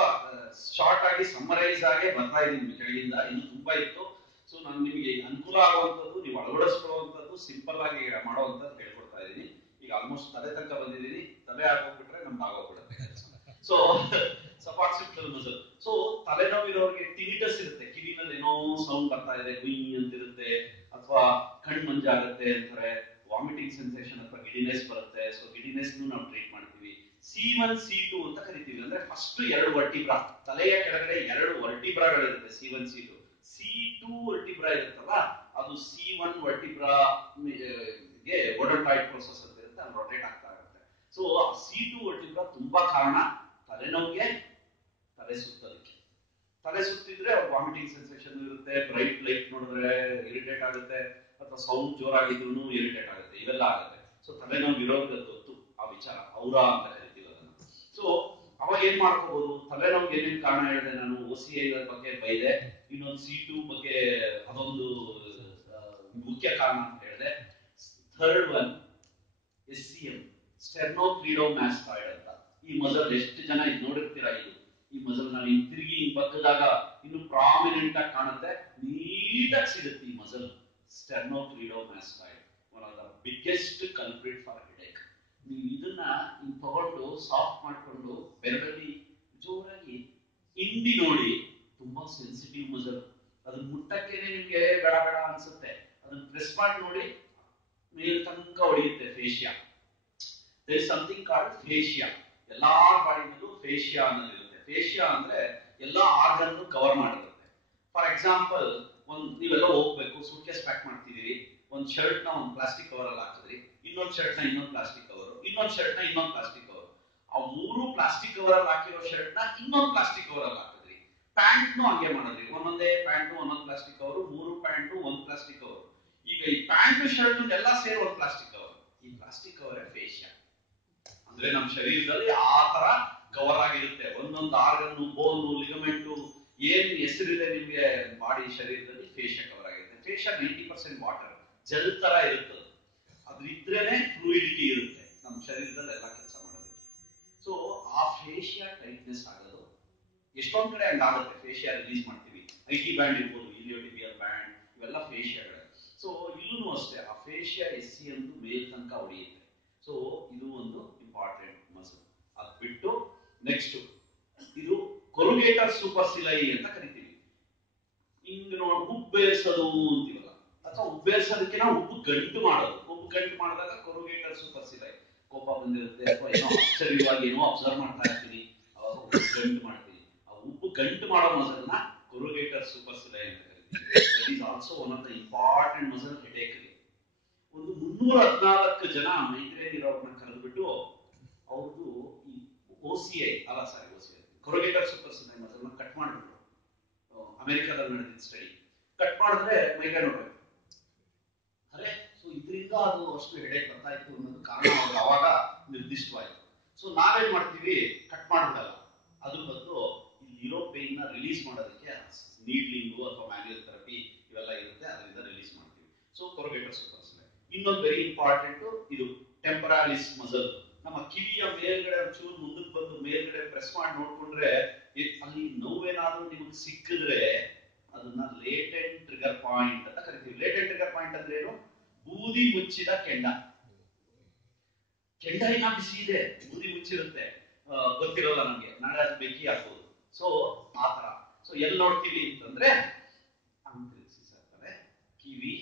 ಶಾರ್ಟ್ ಆಗಿ ಸಮ್ಮರೈಸ್ ಆಗಿ ಬರ್ತಾ ಇದೀನಿ ಕೆಳಗಿಂದ. ಇನ್ನು ತುಂಬಾ ಇತ್ತು. ಸೊ ನಾನು ನಿಮಗೆ ಅನುಕೂಲ ಆಗುವಂತದ್ದು, ನೀವು ಅಳವಡಿಸ್ಕೊಳ್ಳುವಂತದ್ದು, ಸಿಂಪಲ್ ಆಗಿ ಮಾಡುವಂತದ್ದು ಹೇಳ್ಕೊಡ್ತಾ ಇದ್ದೀನಿ. ಈಗ ಆಲ್ಮೋಸ್ಟ್ ತಲೆ ತನಕ ಬಂದಿದ್ದೀನಿ. ತಲೆ ಆಗೋಗ್ಬಿಟ್ರೆ ನಮ್ದು ಆಗೋಗ್ಬಿಡುತ್ತೆ. So suboccipital muscle. ಸೊ ತಲೆನೋವಿರೋರಿಗೆ ಟಿನಿಟಸ್ ಇರುತ್ತೆ, ಕಿವಿನಲ್ಲಿ ಏನೋ ಸೌಂಡ್ ಬರ್ತಾ ಇದೆ, ಗುಯ್ ಅಂತಿರುತ್ತೆ, ಅಥವಾ ಕಣ್ ಮಂಜಾಗುತ್ತೆ ಅಂತಾರೆ, ವಾಮಿಟಿಂಗ್ ಸೆನ್ಸೇಷನ್ ಅಥವಾ ಗಿಡಿನೆಸ್ ಬರುತ್ತೆ. ಸೊ ಗಿಡಿನೆಸ್ ನಾವು ಟ್ರೀಟ್ ಮಾಡ್ತೀವಿ. C1 C2 ಅಂತ ಕರಿತೀವಿ. ಅಂದ್ರೆ ಫಸ್ಟ್ 2 ವರ್ಟಿಬ್ರಾ, ತಲೆಯ ಕೆಳಗಡೆ 2 ವರ್ಟಿಬ್ರಾಗಳಿರುತ್ತೆ, C1 C2. C2 ವರ್ಟಿಬ್ರಾ ಇರುತ್ತಲ್ಲ, ಅದು C1 ವರ್ಟಿಬ್ರಾ ಗೆ ಓಡೋಟಾಯ್ಡ್ ಪ್ರೋಸೆಸ್ ಅಂತ ಇರುತ್ತೆ, ಅದು ರೊಟೇಟ್ ಆಗ್ತಾ ಇರುತ್ತೆ. ಸೊ C2 ವರ್ಟಿಬ್ರಾ ತುಂಬಾ ಕಾರಣ ತಲೆನೋವಿಗೆ, ತಲೆ ಸುತ್ತೋದಕ್ಕೆ. ತಲೆ ಸುತ್ತಿದ್ರೆ ವಾಮಿಟಿಂಗ್ ಸೆನ್ಸೇಷನ್ ಇರುತ್ತೆ, ಬ್ರೈಟ್ ಲೈಟ್ ನೋಡಿದ್ರೆ ಇರಿಟೇಟ್ ಆಗುತ್ತೆ, ಅಥವಾ ಸೌಂಡ್ ಜೋರಾಗಿದ್ರು ಇರಿಟೇಟ್ ಆಗುತ್ತೆ, ಇವೆಲ್ಲ ಆಗುತ್ತೆ. ಸೊ ತಲೆನೋವು ಇರೋದು ಗೊತ್ತು ಆ ವಿಚಾರ, ಔರಾ ಅಂತ ಕರಿತೀವಿ ಅದನ್ನ. ಸೊ ಅವಾಗ ಏನ್ ಮಾಡ್ಕೋಬಹುದು, ತಲೆನೋವಿಗೆ ಏನೇನ್ ಕಾರಣ ಹೇಳಿದೆ ನಾನು, OCI ಬಗ್ಗೆ ಬೈದೆ, ಇನ್ನೊಂದು C2 ಬಗ್ಗೆ ಅದೊಂದು ಮುಖ್ಯ ಕಾರಣ ಅಂತ ಹೇಳಿದೆ. ಥರ್ಡ್ ಒನ್ SCM, ಸ್ಟೆರ್ನೋಕ್ಲಿಡೋಮ್ಯಾಸ್ಟಾಯ್ಡ್ ಅಂತ. ಈ ಮಸಲ್ ಎಷ್ಟು ಜನ ಇದು ನೋಡಿರ್ತೀರಾ? ಈ ಮಸಲ್ ನಾನು ತಿರುಗಿ ಬಗ್ಗದಾಗ ಇನ್ನು ಪ್ರಾಮಿನೆಂಟ್ ಆಗಿ ಕಾಣುತ್ತೆ, ನೀಟಾಗಿ ಸಿಗುತ್ತೆ ಈ muscle. Sternocleidomastoid one of the biggest culprit for headache. ನೀವು ಇದನ್ನ ತಗೊಂಡು ಸಾಫ್ಟ್ ಮಾಡ್ಕೊಂಡು ಬೆರಳಲ್ಲಿ ಜೋರಾಗಿ ಹಿಂಡಿ ನೋಡಿ, ತುಂಬಾ ಸೆನ್ಸಿಟಿವ್ ಮಸಲ್, ಅದನ್ನ ಮುಟ್ಟಕ್ಕೇನೆ ನಿಮ್ಗೆ ಬೇಡ ಬೇಡ ಅನ್ಸುತ್ತೆ. ಅದನ್ನ ಪ್ರೆಸ್ ಮಾಡಿ ನೋಡಿ, ಮೇಲ್ ತನಕ ಹೊಡೆಯುತ್ತೆ fascia. There is something called fascia. ಎಲ್ಲಾ ಬಾಡಿನಲ್ಲೂ ಫೇಶಿಯಾ ಅನ್ನೋದಿರುತ್ತೆ. ಫೇಶಿಯಾ ಅಂದ್ರೆ ಎಲ್ಲಾ ಆರ್ಗನ್ ಕವರ್ ಮಾಡಿರುತ್ತೆ. ಫಾರ್ ಎಕ್ಸಾಂಪಲ್, ನೀವೆಲ್ಲ ಹೋಗ್ಬೇಕು, ಸೂಟ್ ಕೇಸ್ ಪ್ಯಾಕ್ ಮಾಡ್ತಿದೀರಿ, ಒಂದ್ ಶರ್ಟ್ ನ ಒಂದು ಪ್ಲಾಸ್ಟಿಕ್ ಕವರ್ ಅಲ್ಲಿ ಹಾಕಿದ್ರಿ, ಇನ್ನೊಂದ್ ಶರ್ಟ್ ನ ಇನ್ನೊಂದು ಪ್ಲಾಸ್ಟಿಕ್ ಕವರ್, ಇನ್ನೊಂದ್ ಶರ್ಟ್ ನ ಇನ್ನೊಂದು ಪ್ಲಾಸ್ಟಿಕ್ ಕವರ್. ಆ ಮೂರು ಪ್ಲಾಸ್ಟಿಕ್ ಕವರ್ ಅಲ್ಲಿ ಹಾಕಿರೋ ಶರ್ಟ್ ನ ಇನ್ನೊಂದು ಪ್ಲಾಸ್ಟಿಕ್ ಕವರ್ ಅಲ್ಲಿ ಹಾಕಿದ್ರಿ. ಪ್ಯಾಂಟ್ ನು ಹಂಗೆ ಮಾಡಿದ್ರಿ, ಒಂದೊಂದೇ ಪ್ಯಾಂಟ್ ಒಂದೊಂದು ಪ್ಲಾಸ್ಟಿಕ್ ಕವರ್, ಮೂರು ಪ್ಯಾಂಟ್ ಒಂದ್ ಪ್ಲಾಸ್ಟಿಕ್ ಕವರ್. ಈಗ ಈ ಪ್ಯಾಂಟ್ ಶರ್ಟ್ ಎಲ್ಲ ಸೇರಿ ಒಂದು ಪ್ಲಾಸ್ಟಿಕ್ ಕವರ್. ಈ ಪ್ಲಾಸ್ಟಿಕ್ ಕವರ್ ಫೇಶಿಯಾ. ಅಂದ್ರೆ ನಮ್ಮ ಶರೀರದಲ್ಲಿ ಆ ತರ ಕವರ್ ಆಗಿರುತ್ತೆ. ಒಂದೊಂದು ಆರ್ಗನ್, ಬೋನು, ಲಿಗಮೆಂಟು, ಏನ್ ಹೆಸರಿದೆ ನಿಮ್ಗೆ ಬಾಡಿ ಶರೀರದಲ್ಲಿ, ಫೇಶಿಯಾ ಕವರ್ ಆಗಿರುತ್ತೆ. ಫೇಶಿಯಾ 90% ವಾಟರ್, ಜಲ್ ತರ ಇರುತ್ತೆ. ಅದ್ರ ಇದ್ರೇನೆ ಫ್ಲೂಯಿಡಿಟಿ ಇರುತ್ತೆ ನಮ್ಮ ಶರೀರದಲ್ಲಿ ಎಲ್ಲ ಕೆಲಸ ಮಾಡೋದಕ್ಕೆ. ಸೊ ಆ ಫೇಶಿಯಾ ಟೈಟ್ನೆಸ್ ಆಗೋದು ಎಷ್ಟೊಂದ್ ಕಡೆ ಹಂಗಾಗುತ್ತೆ. ಫೇಶಿಯಾ ರಿಲೀಸ್ ಮಾಡ್ತೀವಿ, IT ಬ್ಯಾಂಡ್ ಇರ್ಬೋದು, ಇಲಿಯೋಟಿಬಿಯಲ್ ಬ್ಯಾಂಡ್, ಇವೆಲ್ಲ ಫೇಶಿಯಾಗಳೇ. ಸೊ ಇಲ್ಲೂ ಅಷ್ಟೇ ಆ ಫೇಶಿಯಾ SCM ಮೇಲ್ ತನಕ ಹೊಡೆಯುತ್ತೆ. ಸೊ ಇದು ಒಂದು ಇಂಪಾರ್ಟೆಂಟ್ ಮಸಲ್. ಅದ್ ಬಿಟ್ಟು ನೆಕ್ಸ್ಟ್ ಇದು ಕೊರುಗೇಟರ್ ಸೂಪರ್ಸಿಲೈ ಅಂತ ಕರಿತೀವಿ. ಹಿಂಗ್ ನೋಡಿ ಉಬ್ಬೇರ್ಸೋದು ಅಂತೀವಲ್ಲ, ಅಥವಾ ಉಬ್ಬೇರ್ಸೋದಕ್ಕೆ ನಾವು ಉಬ್ಬು ಗಂಟು ಮಾಡೋದು. ಉಬ್ಬು ಗಂಟು ಮಾಡಿದಾಗ ಕೊರುಗೇಟರ್ ಸೂಪರ್ಸಿಲೈ. ಕೋಪ ಬಂದಿರುತ್ತೆ ಅಥವಾ ಏನೋ ಆಶ್ಚರ್ಯವಾಗಿ ಏನೋ ಅಬ್ಸರ್ವ್ ಮಾಡ್ತಾ ಇರ್ತೀನಿ, ಅವಾಗ ಉಬ್ಬು ಗಂಟು ಮಾಡ್ತೀನಿ. ಆ ಉಬ್ಬು ಗಂಟು ಮಾಡೋ ಮಸಲ್ನ ಕೊರುಗೇಟರ್ ಸೂಪರ್ಸಿಲೈ ಅಂತ ಕರಿತೀವಿ. That is also one of the important muscle headache. ಒಂದು 314 ಜನ ಮೈಗ್ರೇನ್ ಇರೋರ್ನ ಕರೆದ್ಬಿಟ್ಟು ಅವ್ರದ್ದು ಈ OCI ಕೊರುಗೇಟರ್ ಸೂಪರ್ಸಿಲೈ ಮಸಲ್ನ ಕಟ್ ಮಾಡ್ಬಿಟ್ರು. ಅಮೆರಿಕಾದಲ್ಲಿ ನಡೆದಿದ್ದ ಸ್ಟಡಿ. ಕಟ್ ಮಾಡಿದ್ರೆ ಮೈಗ್ರೇನ್ ಹೋಗ್ಬೇಕು. ಅರೆ, ಸೊ ಇದರಿಂದ ಅದು ಅಷ್ಟು ಹೆಡೇಕ್ ಬರ್ತಾ ಇತ್ತು ಅನ್ನೋದು ಕಾರಣ ಅವ್ರಿಗೆ ಅವಾಗ ನಿರ್ದಿಷ್ಟವಾಯಿತು. ಸೊ ನಾವೇನ್ ಮಾಡ್ತೀವಿ, ಕಟ್ ಮಾಡ್ಬಿಡಲ್ಲ, ಅದ್ರ ಬದಲು ಇಲ್ಲಿರೋ ಪೇನ್ ನ ರಿಲೀಸ್ ಮಾಡೋದಕ್ಕೆ ನೀಡ್ಲಿಂಗು ಅಥವಾ ಮ್ಯಾನ್ಯುಯಲ್ ಥೆರಪಿ ಇವೆಲ್ಲ ಇರುತ್ತೆ, ಅದರಿಂದ ರಿಲೀಸ್ ಮಾಡ್ತೀವಿ. ಸೊ ಕೊರುಗೇಟರ್ ಸೂಪರ್ಸಿಲೈ. ಇನ್ನೊಂದು ವೆರಿ ಇಂಪಾರ್ಟೆಂಟ್, ಇದು ಟೆಂಪರಾಲಿಸ್ ಮಸಲ್. ನಮ್ಮ ಕಿವಿಯ ಮೇಲ್ಗಡೆ ಒಂಚೂರು ಮುಂದಕ್ಕೆ ಬಂದು ಮೇಲ್ಗಡೆ ಪ್ರೆಸ್ ಮಾಡಿ ನೋಡ್ಕೊಂಡ್ರೆ, ಅಲ್ಲಿ ನೋವೇನಾದ್ರೂ ನಿಮಗೆ ಸಿಕ್ಕಿದ್ರೆ ಅದನ್ನ ಲೇಟೆಂಟ್ ಟ್ರಿಗರ್ ಪಾಯಿಂಟ್ ಅಂತ ಕರಿತೀವಿ. ಲೇಟೆಂಟ್ ಟ್ರಿಗರ್ ಪಾಯಿಂಟ್ ಅಂದ್ರೆ ಏನು? ಬೂದಿ ಮುಚ್ಚಿದ ಕೆಂಡ. ಕೆಂಡ ಇನ್ನ ಬಿಸಿ ಇದೆ, ಬೂದಿ ಮುಚ್ಚಿರುತ್ತೆ, ಗೊತ್ತಿರೋಲ್ಲ ನಮ್ಗೆ, ನಾಳೆ ಅದು ಬೆಂಕಿ ಹಾಕೋದು. ಸೊ ಆತರ. ಸೊ ಎಲ್ಲಿ ನೋಡ್ತೀವಿ ಅಂತಂದ್ರೆ, ಕಿವಿ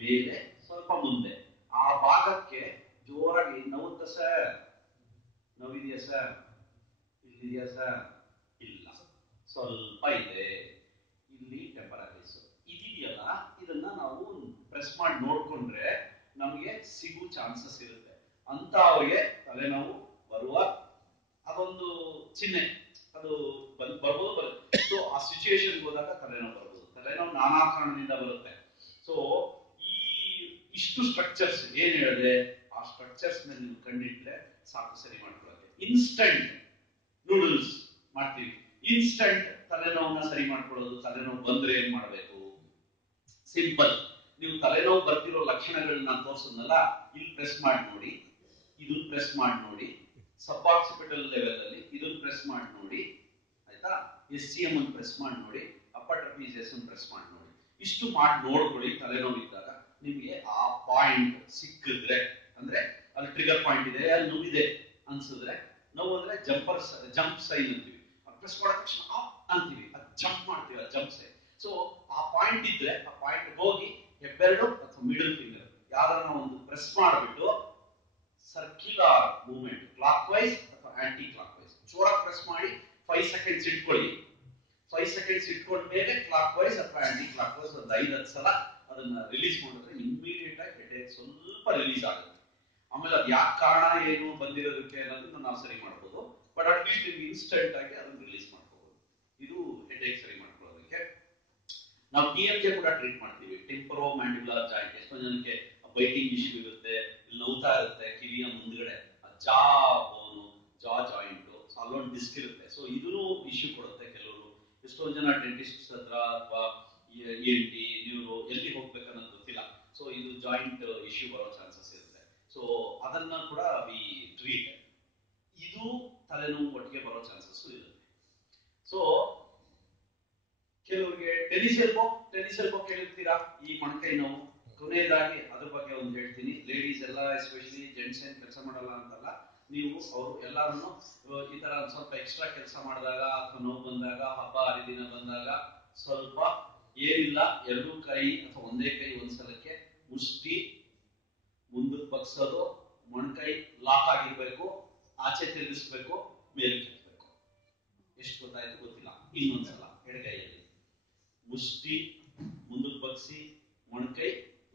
ಮೇಲೆ ಸ್ವಲ್ಪ ಮುಂದೆ ಆ ಭಾಗಕ್ಕೆ ಜೋರಾಗಿ ನೋವುತ್ತಾ ಸರ್? ನೋವಿದೆಯಾ ಸರ್? ಇಲ್ಲಿದೆಯಾ ಸರ್? ಇಲ್ಲ, ಸ್ವಲ್ಪ ಇದೆ. ಇಲ್ಲಿ ಟೆಂಪರಾಲಿಸ್ ಇದೆಯಲ್ಲ, ಇದನ್ನ ನಾವು ಪ್ರೆಸ್ ಮಾಡಿ ನೋಡ್ಕೊಂಡ್ರೆ ನಮಗೆ ಸಿಗೋ ಚಾನ್ಸಸ್ ಇರುತ್ತೆ. ಅಂತ ಅವ್ರಿಗೆ ತಲೆನೋವು ಬರುವ ಅದೊಂದು ಚಿಹ್ನೆ, ಅದು ಬರ್ಬೋದು ಬರುತ್ತೆ. ಸೊ ಆ ಸಿಚುಯೇಷನ್ ಹೋದಾಗ ತಲೆನೋವು ಬರ್ಬೋದು. ತಲೆನೋವು ನಾನಾ ಕಾರಣದಿಂದ ಬರುತ್ತೆ. ಸೊ ಇಷ್ಟು ಸ್ಟ್ರಕ್ಚರ್ಸ್ ಏನ್ ಹೇಳಿದೆ, ಆ ಸ್ಟ್ರಕ್ಚರ್ಸ್ ಮೇಲೆ ನೀವು ಕಂಡಿಟ್ರೆ ಸಾಕು ಸರಿ ಮಾಡ್ಕೊಳ್ಳೋಕೆ. ಇನ್ಸ್ಟಂಟ್ ನೂಡಲ್ಸ್ ಮಾಡ್ತೀವಿ, ಇನ್ಸ್ಟಂಟ್ ತಲೆನೋವನ್ನ ಸರಿ ಮಾಡ್ಕೊಳ್ಳೋದು. ತಲೆನೋವು ಬಂದ್ರೆ ಏನ್ ಮಾಡ್ಬೇಕು? ಸಿಂಪಲ್. ನೀವು ತಲೆನೋವು ಬರ್ತಿರೋ ಲಕ್ಷಣಗಳನ್ನ ತೋರಿಸೋದಲ್ಲ, ಇಲ್ಲಿ ಪ್ರೆಸ್ ಮಾಡಿ ನೋಡಿ, ಇದನ್ನ ಪ್ರೆಸ್ ಮಾಡಿ ನೋಡಿ, ಸಬ್ ಆಕ್ಸಿಪಿಟಲ್ ಲೆವೆಲ್ ಅಲ್ಲಿ ಇದನ್ನ ಪ್ರೆಸ್ ಮಾಡಿ ನೋಡಿ, ಆಯ್ತಾ? SCM ಅನ್ನು ಪ್ರೆಸ್ ಮಾಡಿ ನೋಡಿ, ಅಪ್ಪರ್ ಟ್ರಪೀಜಿಯಸ್ ಅನ್ನು ಪ್ರೆಸ್ ಮಾಡಿ ನೋಡಿ. ಇಷ್ಟು ಮಾಡಿ ನೋಡ್ಕೊಳ್ಳಿ. ತಲೆನೋವು ಇದ್ದಾಗ ನಿಮಗೆ ಆ ಪಾಯಿಂಟ್ ಸಿಕ್ಕಿದ್ರೆ, ಅಂದ್ರೆ ಅಲ್ಲಿ ಟ್ರಿಗರ್ ಪಾಯಿಂಟ್ ಇದೆ, ಅಲ್ಲಿ ನೋವಿದೆ ಅನ್ಸಿದ್ರೆ, ನೋವು ಅಂದ್ರೆ ಜಂಪ್ ಸೈನ್ ಅಂತೀವಿ. ಪ್ರೆಸ್ ಮಾಡಿದ ತಕ್ಷಣ ಅಂತೀವಿ, ಅದು ಜಂಪ್ ಮಾಡ್ತೀವಿ, ಅದು ಜಂಪ್ ಸೈನ್. ಸೊ ಆ ಪಾಯಿಂಟ್ ಇದ್ರೆ ಆ ಪಾಯಿಂಟ್ ಹೋಗಿ ಹೆಬ್ಬೆರಳು ಅಥವಾ ಮಿಡಲ್ ಫಿಂಗರ್ ಯಾವ್ದಾರ ಒಂದು ಪ್ರೆಸ್ ಮಾಡಿಬಿಟ್ಟು ಸರ್ಕ್ಯುಲರ್ ಮೂವ್ಮೆಂಟ್, ಕ್ಲಾಕ್ ವೈಸ್ ಅಥವಾ ಆಂಟಿ ಕ್ಲಾಕ್ ವೈಸ್ ಜೋರಾಗಿ ಪ್ರೆಸ್ ಮಾಡಿ 5 ಸೆಕೆಂಡ್ಸ್ ಇಟ್ಕೊಳ್ಳಿ. 5 ಸೆಕೆಂಡ್ಸ್ ಇಟ್ಕೊಂಡ ಮೇಲೆ ಕ್ಲಾಕ್ ವೈಸ್ ಅಥವಾ ಆಂಟಿ ಕ್ಲಾಕ್ ವೈಸ್ ಒಂದು 5 ಸಲ ಅದನ್ನ ರಿಲೀಸ್ ಮಾಡಿದ್ರೆ ಇಮಿಡಿಯೇಟ್ ಆಗಿ ಹೆಡೇಕ್ ಸ್ವಲ್ಪ ರಿಲೀಸ್ ಆಗುತ್ತೆ. ಆಮೇಲೆ ಅದು ಯಾಕೆ ಕಾರಣ ಏನು ಬಂದಿರೋದಕ್ಕೆ ಅನ್ನೋದನ್ನ ನಾವು ಸರಿ ಮಾಡ್ಬೋದು. ಬಟ್ ಅಟ್ ಲೀಸ್ಟ್ ನಿಮ್ಗೆ ಇನ್ಸ್ಟೆಂಟ್ ಆಗಿ ಅದನ್ನ ರಿಲೀಸ್ ಮಾಡ್ಕೋಬಹುದು. ಇದು ಹೆಡೇಕ್ ಸರಿ ಮಾಡ್ಕೊಳ್ಳೋದಕ್ಕೆ. ನಾವು TMJ ಕೂಡ ಟ್ರೀಟ್ ಮಾಡ್ತೀವಿ, ಟೆಂಪರೋ ಮ್ಯಾಂಡಿಬುಲರ್ ಜಾಯಿಂಟ್. ಎಷ್ಟೋ ಜನಕ್ಕೆ ಬೈಟಿಂಗ್ ಇಶ್ಯೂ ಇರುತ್ತೆ, ಇಲ್ಲಿ ನೋವ್ತಾ ಇರುತ್ತೆ ಕಿವಿಯ ಮುಂದ್ಗಡೆ, ಜಾ ಬೋನು, ಜಾ ಜಾಯಿಂಟ್. ಅಲ್ಲೊಂದು ಡಿಸ್ಕ್ ಇರುತ್ತೆ. ಸೊ ಇದೂ ಇಶ್ಯೂ ಕೊಡುತ್ತೆ. ಕೆಲವರು ಎಷ್ಟೊಂದು ಜನ ಡೆಂಟಿಸ್ಟ್ ಹತ್ರ ಅಥವಾ ENT ನ್ಯೂರೋ ಎಲ್ಲಿ ಹೋಗ್ಬೇಕನ್ನೋದು ಗೊತ್ತಿಲ್ಲ. ಸೊ ಇದು ಜಾಯಿಂಟ್ ಇಶ್ಯೂ ಬರೋ ಚಾನ್ಸಸ್ ಇರುತ್ತೆ. ಸೊ ಅದನ್ನ ಕೂಡ ವಿ ಟ್ರೀಟ್. ಇದು ತಲೆನೋವು ಒಟ್ಟಿಗೆ ಬರೋ ಚಾನ್ಸಸ್ ಇರುತ್ತೆ. ಸೊ ಕೆಲವರಿಗೆ ಟೆನಿಸ್ ಎಲ್ಬೋ ಕೇಳಿರ್ತೀರಾ, ಈ ಮೊಣಕೈ ನೋವು. ಕೊನೆಯದಾಗಿ ಅದ್ರ ಬಗ್ಗೆ ಒಂದು ಹೇಳ್ತೀನಿ. ಲೇಡೀಸ್ ಎಲ್ಲ ಎಸ್ಪೆಷಲಿ ಜೆಂಟ್ಸ್ ಏನ್ ಕೆಲಸ ಮಾಡಲ್ಲ ಅಂತಲ್ಲ, ನೀವು ಅವರು ಎಲ್ಲಾರು ಈ ತರ ಸ್ವಲ್ಪ ಎಕ್ಸ್ಟ್ರಾ ಕೆಲಸ ಮಾಡಿದಾಗ ಅಥವಾ ನೋವು ಬಂದಾಗ, ಹಬ್ಬ ಹರಿದಿನ ಬಂದಾಗ ಸ್ವಲ್ಪ ಏನಿಲ್ಲ, ಎರಡೂ ಕೈ ಅಥವಾ ಒಂದೇ ಕೈ ಒಂದ್ಸಲಕ್ಕೆ ಮುಷ್ಟಿ ಮುಂದಕ್ಕೆ ಬಗ್ಸೋದು, ಮೊಣಕೈ ಲಾಕ್ ಆಗಿರ್ಬೇಕು, ಆಚೆ ತಿರುಗಿಸ್ಬೇಕು, ಮೇಲೆ ಕೆತ್ತಬೇಕು. ಎಷ್ಟು ಗೊತ್ತಾಯ್ತು ಗೊತ್ತಿಲ್ಲ. ಇನ್ನೊಂದ್ಸಲ ಎಡಗೈಯಲ್ಲಿ ಮುಷ್ಟಿ ಮುಂದಕ್ಕೆ ಬಗ್ಸಿ, ಮೊಣಕೈ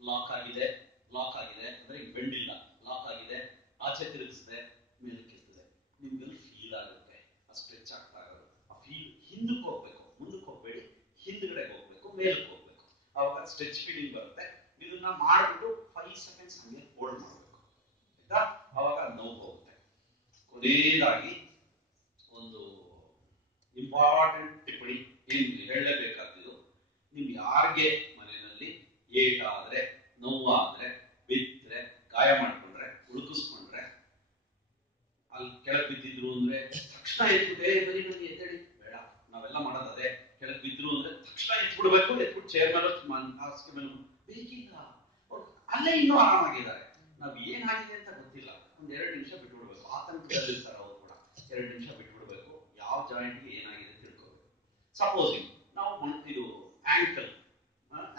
ಲಾಕ್ ಆಗಿದೆ ಅಂದ್ರೆ ಬೆಂಡಿಲ್ಲ, ಲಾಕ್ ಆಗಿದೆ, ಆಚೆ ತಿರುಗಿಸಿದೆ, ಮೇಲೆ ಕೆತ್ತದೆ. ನಿಮ್ಗೆಲ್ಲ ಫೀಲ್ ಆಗುತ್ತೆ, ಆ ಸ್ಟ್ರೆಚ್ ಆಗ್ತಾ ಇರೋದು. ಆ ಫೀಲ್ ಹಿಂದಕ್ಕೆ ಹೋಗ್ಬೇಕು, ಮುಂದಕ್ಕೆ ಹೋಗ್ಬೇಡಿ, ಹಿಂದ್ಗಡೆ ಹೋಗ್ಬೇಕು, ಮೇಲಕ್ಕೆ ಹೋಗ್ಬೇಕು. ಅವಾಗ ಸ್ಟ್ರೆಚ್ ಫೀಲಿಂಗ್ ಬರುತ್ತೆ. ಇದನ್ನ ಮಾಡ್ಬಿಟ್ಟು 5 ಸೆಕೆಂಡ್ಸ್ ಹಂಗೆ ಹೋಲ್ಡ್ ಮಾಡ್ಬೇಕು, ಆಯ್ತಾ? ಅವಾಗ ನೋವು ಹೋಗುತ್ತೆ. ಕೊನೆಯದಾಗಿ ಒಂದು ಇಂಪಾರ್ಟೆಂಟ್ ಟಿಪ್ಪಣಿ ಏನ್ ಹೇಳಲೇಬೇಕಾದ್ದು, ನೀವು ಯಾರಿಗೆ ಮನೆಯಲ್ಲಿ ಏಟ ಆದ್ರೆ, ನೋವಾದ್ರೆ, ಬಿದ್ರೆ, ಗಾಯ ಮಾಡ್ಕೊಂಡ್ರೆ, ಉಳುಕಿಸ್ಕೊಂಡ್ರೆ, ಅಲ್ಲಿ ಕೆಳಗೆ ಬಿದ್ದಿದ್ರು ಅಂದ್ರೆ ತಕ್ಷಣ ಎತ್ಬಿಟ್ಟೆ ಬರೀ ಎದ್ದೇಳಿ ಬೇಡ. ನಾವೆಲ್ಲ ಮಾಡೋದೇ, ಕೆಳಗೆ ಬಿದ್ರು ಅಂದ್ರೆ ತಕ್ಷಣ ಎತ್ಬಿಡ್ಬೇಕು, ಎತ್ಬಿಟ್ಟು ಚೇರ್ ಮೇಲೆ ಹಾಸಿಗೆ ಮೇಲೆ ಬೇಕಿಲ್ಲ. ಅಲ್ಲೇ ಇನ್ನೂ ಆರಾಮಾಗಿದ್ದಾರೆ. ನಾವ್ ಏನಾಗಿದೆ ಅಂತ ಗೊತ್ತಿಲ್ಲ, ಒಂದ್ 2 ನಿಮಿಷ ಬಿಟ್ಬಿಡ್ಬೇಕು. ಆತಂಕದಲ್ಲಿ ಇರ್ತಾರೆ ಅವ್ರು ಕೂಡ. 2 ನಿಮಿಷ ಬಿಟ್ಬಿಡ್ಬೇಕು, ಯಾವ ಜಾಯಿಂಟ್ಗೆ ಏನಾಗಿದೆ ತಿಳ್ಕೋಬೇಕು. ಸಪೋಸಿಂಗ್ ನಾವು ಇದು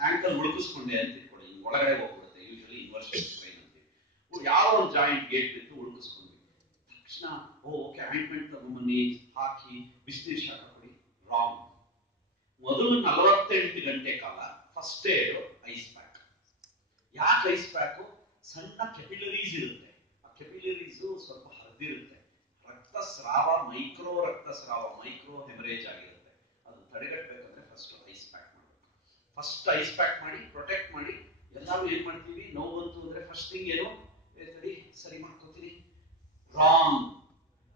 ಆಂಕಲ್ ಉಳುಕಿಸ್ಕೊಂಡೆ ಅಂತ ಇಟ್ಕೊಳ್ಳಿ, ಒಳಗಡೆ ಹೋಗ್ಬಿಡುತ್ತೆ. ಯೂಶಲಿ ಇನ್ವರ್ಷನ್ ಸ್ಟ್ರೈನ್ ಅಂತೀವಿ. ಯಾವ ಒಂದು ಜಾಯಿಂಟ್ ಗೇಟ್ ಬಿಟ್ಟು ಉಳುಕಿಸ್ಕೊಂಡ್ವಿ ತಕ್ಷಣ ಓಕೆ ಆಯಿಂಟ್ಮೆಂಟ್ ತಗೊಂಬನ್ನಿ, ಹಾಕಿ ಬಿಸಿನೀರು ಶಾಖ ಕೊಡಿ. ರಾಂಗ್. ಮೊದಲು 48 ಗಂಟೆ ಕಾಲ ಫಸ್ಟ್ ಏಡ್ ಐಸ್ ಪ್ಯಾಕ್. ಯಾಕೆ ಐಸ್ ಪ್ಯಾಕು? ಸಣ್ಣ ಕೆಪಿಲರೀಸ್ ಇರುತ್ತೆ, ಆ ಕೆಪಿಲರೀಸ್ ಸ್ವಲ್ಪ ಹರಿದಿರುತ್ತೆ, ರಕ್ತಸ್ರಾವ, ಮೈಕ್ರೋ ಹೆಮರೇಜ್ ಆಗಿರುತ್ತೆ. ಅದು ತಡೆಗಟ್ಟಬೇಕಂದ್ರೆ ಫಸ್ಟ್ ಐಸ್ ಪ್ಯಾಕ್ ಮಾಡಬೇಕು. ಫಸ್ಟ್ ಐಸ್ ಪ್ಯಾಕ್ ಮಾಡಿ ಪ್ರೊಟೆಕ್ಟ್ ಮಾಡಿ. ಎಲ್ಲರೂ ಏನ್ ಮಾಡ್ತೀವಿ, ನೋವು ಬಂತು ಅಂದ್ರೆ ಫಸ್ಟ್ ಥಿಂಗ್ ಏನು ಹೇಳ್ತೀವಿ, ಸರಿ ಮಾಡ್ಕೋತೀನಿ. ರಾಂಗ್.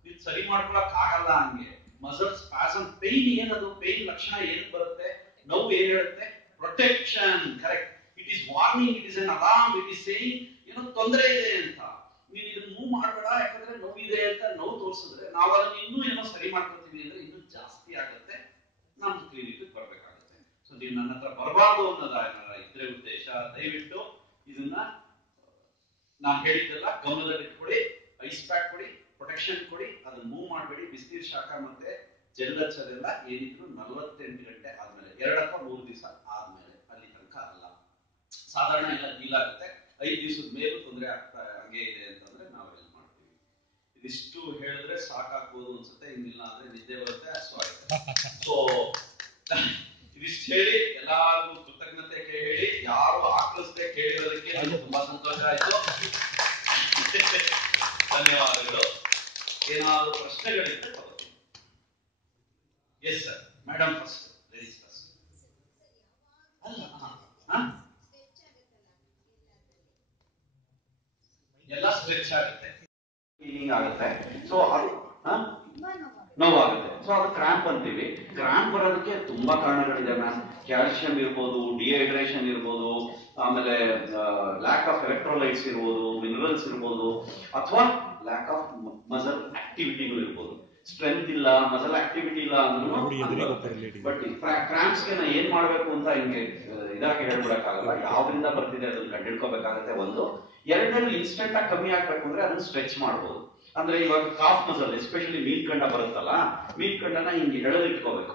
ನೀವು ಸರಿ ಮಾಡ್ಕೊಳಕ್ ಆಗಲ್ಲ. ಹಂಗೆ ಮಸಲ್ ಸ್ಪಾಸಮ್, ಪೇನ್ ಏನದು, ಪೇನ್ ಲಕ್ಷಣ ಏನ್ ಬರುತ್ತೆ, ನೋವು ಏನ್ ಹೇಳುತ್ತೆ, protection. Correct. It is warning, it is an alarm, it is saying ಏನೋ ತೊಂದರೆ ಇದೆ ಅಂತ. ನೀನ್ ಇದನ್ನ ಮೂವ್ ಮಾಡಬೇಡ, ಯಾಕಂದ್ರೆ ನೋವಿದೆ ಅಂತ ನೋವು ತೋರಿಸಿದ್ರೆ ನಾವು ಅದನ್ನ ಇನ್ನೂ ಏನೋ ಸರಿ ಮಾಡ್ಕೊತೀವಿ ಅಂದ್ರೆ ಇನ್ನೂ ಜಾಸ್ತಿ ಆಗುತ್ತೆ. ನಮ್ ಕ್ಲಿನಿಕ್ ಬರ್ಬೇಕಾಗುತ್ತೆ. ಸೊ ನೀವು ನನ್ನ ಹತ್ರ ಬರಬಾರ್ದು ಅನ್ನೋದ ಇದ್ರೆ ಉದ್ದೇಶ. ದಯವಿಟ್ಟು ಇದನ್ನ ನಾನು ಹೇಳಿದ್ದೆಲ್ಲ ಗಮನದಲ್ಲಿ ಇಟ್ಕೊಳ್ಳಿ. ಐಸ್ ಪ್ಯಾಕ್ ಕೊಡಿ, ಪ್ರೊಟೆಕ್ಷನ್ ಕೊಡಿ, ಅದನ್ನ ಮೂವ್ ಮಾಡಬೇಡಿ. ಬಿಸಿನೀರು ಶಾಖ ಮತ್ತೆ ಜೆಲ್ ಹಚ್ಚೋದೆಲ್ಲ ಏನಿದ್ರು 48 ಗಂಟೆ ಆದ್ಮೇಲೆ, 2 ಅಥವಾ 3 ದಿವಸ ಆದ್ಮೇಲೆ, ಅಲ್ಲಿ ತನಕ ಅಲ್ಲ. ಸಾಧಾರಣ ಎಲ್ಲ ಡೀಲ್ ಆಗುತ್ತೆ. 5 ದಿವಸದ ಮೇಲೂ ತೊಂದರೆ ಆಗ್ತಾ ಹಂಗೆ ಇದೆ ಅಂತಂದ್ರೆ ನಾವು ಹೆಲ್ಪ್ ಮಾಡ್ತೀವಿ. ಇದಿಷ್ಟು ಹೇಳಿದ್ರೆ ಸಾಕಾಗ್ಬೋದು ಅನ್ಸುತ್ತೆ. ಇನ್ನಿಲ್ಲ ಅಂದ್ರೆ ನಿದ್ದೆ ಬರುತ್ತೆ, ಸೊ ಇದಿಷ್ಟು ಹೇಳಿ ಎಲ್ಲಾರ್ಗು ಕೃತಜ್ಞತೆ ಹೇಳಿ, ಯಾರು ಆಕಳಿಸದೆ ಕೇಳಿರೋದಕ್ಕೆ ನನಗೆ ತುಂಬಾ ಸಂತೋಷ ಆಯ್ತು. ಧನ್ಯವಾದಗಳು. ಏನಾದ್ರು ಪ್ರಶ್ನೆಗಳಿದ್ರೆ ತಗೋತೀನಿ. Yes sir, madam first, ladies first. ಅಲ್ಲ ಎಲ್ಲ ಸ್ಟ್ರೆಚ್ ಆಗುತ್ತೆ, ಫೀಲಿಂಗ್ ಆಗುತ್ತೆ. ಸೊ ಅದು ನೋವಾಗುತ್ತೆ. ಸೊ ಅದು ಕ್ರಾಂಪ್ ಅಂತೀವಿ. ಕ್ರಾಂಪ್ ಬರೋದಕ್ಕೆ ತುಂಬಾ ಕಾರಣಗಳಿದೆ ಮ್ಯಾಮ್. ಕ್ಯಾಲ್ಸಿಯಂ ಇರ್ಬೋದು, ಡಿಹೈಡ್ರೇಷನ್ ಇರ್ಬೋದು, ಆಮೇಲೆ ಲ್ಯಾಕ್ ಆಫ್ ಎಲೆಕ್ಟ್ರೋಲೈಟ್ಸ್ ಇರ್ಬೋದು, ಮಿನರಲ್ಸ್ ಇರ್ಬೋದು, ಅಥವಾ ಲ್ಯಾಕ್ ಆಫ್ ಮಸಲ್ ಆಕ್ಟಿವಿಟಿಗಳು ಇರ್ಬೋದು. ಸ್ಟ್ರೆಂತ್ ಇಲ್ಲ, ಮಸಲ್ ಆಕ್ಟಿವಿಟಿ ಇಲ್ಲ ಅಂದ್ರೂ. ಬಟ್ ಕ್ರಾಂಪ್ಸ್ ಗೆ ನಾ ಏನ್ ಮಾಡ್ಬೇಕು ಅಂತ ಹಿಂಗೆ ಇದಾಗಿ ಹೇಳ್ಬಿಡಕ್ಕಾಗಲ್ಲ. ಯಾವ್ದ್ರಿಂದ ಬರ್ತಿದೆ ಅದನ್ನ ಕಂಡಿಡ್ಕೋಬೇಕಾಗತ್ತೆ. ಒಂದು. ಎರಡನೇದು ಇನ್ಸ್ಟೆಂಟ್ ಆಗಿ ಕಮ್ಮಿ ಆಗ್ಬೇಕು ಅಂದ್ರೆ ಅದನ್ನ ಸ್ಟ್ರೆಚ್ ಮಾಡ್ಬೋದು. ಅಂದ್ರೆ ಇವಾಗ ಕಾಫ್ ಮಸಲ್ ಎಸ್ಪೆಷಲಿ ಮೀನ್ಕಂಡ ಬರುತ್ತಲ್ಲ, ಮೀನ್ಕಂಡನ ಹಿಂಗೆ ಎಳೆದಿಟ್ಕೋಬೇಕು.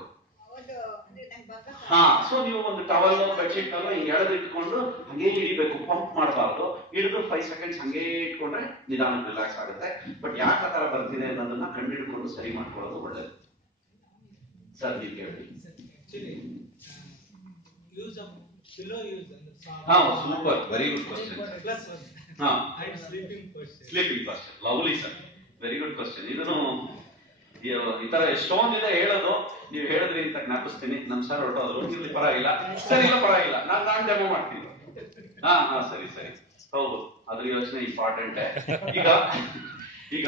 ಹಾ, ಸೊ ನೀವು ಒಂದು ಟವಲ್ ಬೆಡ್ಶೀಟ್ ಅಲ್ಲ ಹಿಂಗೆ ಎಳೆದಿಟ್ಕೊಂಡು ಹಂಗೆ ಹಿಡಿಬೇಕು, ಪಂಪ್ ಮಾಡಬಾರ್ದು. ಹಿಡಿದು 5 ಸೆಕೆಂಡ್ಸ್ ಹಂಗೆ ಇಟ್ಕೊಂಡ್ರೆ ನಿಧಾನ ರಿಲ್ಯಾಕ್ಸ್ ಆಗುತ್ತೆ. ಬಟ್ ಯಾಕೆ ಆ ತರ ಬರ್ತಿದೆ ಅನ್ನೋದನ್ನ ಕಂಡಿಡ್ಕೊಂಡು ಸರಿ ಮಾಡ್ಕೊಳ್ಳೋದು ಒಳ್ಳೇದು. ಸರ್ ನೀವು ಕೇಳಿ. ಹಾ, ಸೂಪರ್, ವೆರಿ ಗುಡ್ ಕ್ವಶನ್. ಹಾ, sleeping question, lovely sir, very good question. ಇದನ್ನು ಈ ತರ ಎಷ್ಟೊಂದಿದೆ ಹೇಳೋದು. ನೀವು ಹೇಳಿದ್ರಿ ಅಂತ ಜ್ಞಾಪಿಸ್ತೀನಿ. ನಮ್ ಸರ್ ಹೊರಟೋದ್ರು, ಇಲ್ಲಿ ಪರವಾಗಿಲ್ಲ, ಸರಿ ಇಲ್ಲ ಪರವಾಗಿಲ್ಲ, ನಾನು ಡೆಮೋ ಮಾಡ್ತೀನಿ. ಹಾ ಸರಿ. ಹೌದು, ಅದ್ರ ಯೋಚನೆ ಇಂಪಾರ್ಟೆಂಟ್. ಈಗ ಈಗ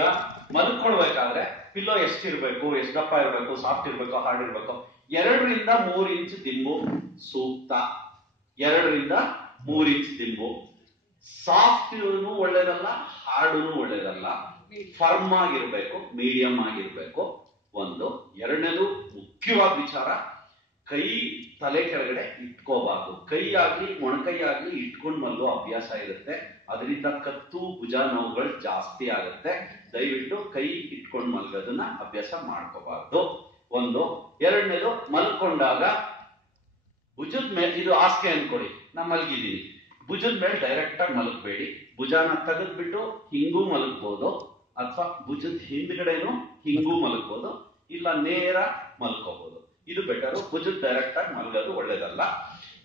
ಮಲ್ಕೊಳ್ಬೇಕಾದ್ರೆ ಪಿಲ್ಲೋ ಎಷ್ಟಿರ್ಬೇಕು, ಎಷ್ಟು ದಪ್ಪ ಇರ್ಬೇಕು, ಸಾಫ್ಟ್ ಇರ್ಬೇಕು, ಹಾರ್ಡ್ ಇರ್ಬೇಕು, 2 ರಿಂದ 3 ಇಂಚ್ ದಿಂಬು ಸೂಕ್ತ. 2 ರಿಂದ 3 ಇಂಚ್ ದಿಂಬು. ಸಾಫ್ಟ್ ಒಳ್ಳೇದಲ್ಲ, ಹಾರ್ಡ್ನು ಒಳ್ಳೇದಲ್ಲ, ಫರ್ಮ್ ಆಗಿರ್ಬೇಕು, ಮೀಡಿಯಂ ಆಗಿರ್ಬೇಕು. ಒಂದು. ಎರಡನೇದು ಮುಖ್ಯವಾದ ವಿಚಾರ, ಕೈ ತಲೆ ಕೆಳಗಡೆ ಇಟ್ಕೋಬಾರ್ದು. ಕೈ ಆಗ್ಲಿ ಮೊಣಕೈ ಆಗ್ಲಿ ಇಟ್ಕೊಂಡ್ ಮಲ್ಗೋ ಅಭ್ಯಾಸ ಇರುತ್ತೆ, ಅದರಿಂದ ಕತ್ತು ಭುಜ ನೋವುಗಳು ಜಾಸ್ತಿ ಆಗುತ್ತೆ. ದಯವಿಟ್ಟು ಕೈ ಇಟ್ಕೊಂಡ್ ಮಲ್ಗೋದನ್ನ ಅಭ್ಯಾಸ ಮಾಡ್ಕೋಬಾರ್ದು. ಒಂದು. ಎರಡನೇದು, ಮಲ್ಕೊಂಡಾಗ ಭುಜದ ಮೇಲೆ, ಇದು ಹಾಸಿಗೆ ಅನ್ಕೊಡಿ, ನಾ ಮಲ್ಗಿದ್ದೀನಿ, ಭುಜದ ಮೇಲೆ ಡೈರೆಕ್ಟ್ ಆಗಿ ಮಲಗಬೇಡಿ. ಭುಜನ ತೆಗೆದ್ಬಿಟ್ಟು ಹಿಂಗೂ ಮಲಗ್ಬೋದು, ಅಥವಾ ಭುಜದ ಹಿಂದ್ಗಡೆನು ಹಿಂಗೂ ಮಲಗ್ಬೋದು, ಇಲ್ಲ ನೇರ ಮಲ್ಕೋಬಹುದು. ಇದು ಬೆಟರು. ಭುಜದ ಡೈರೆಕ್ಟ್ ಆಗಿ ಮಲಗೋದು ಒಳ್ಳೇದಲ್ಲ.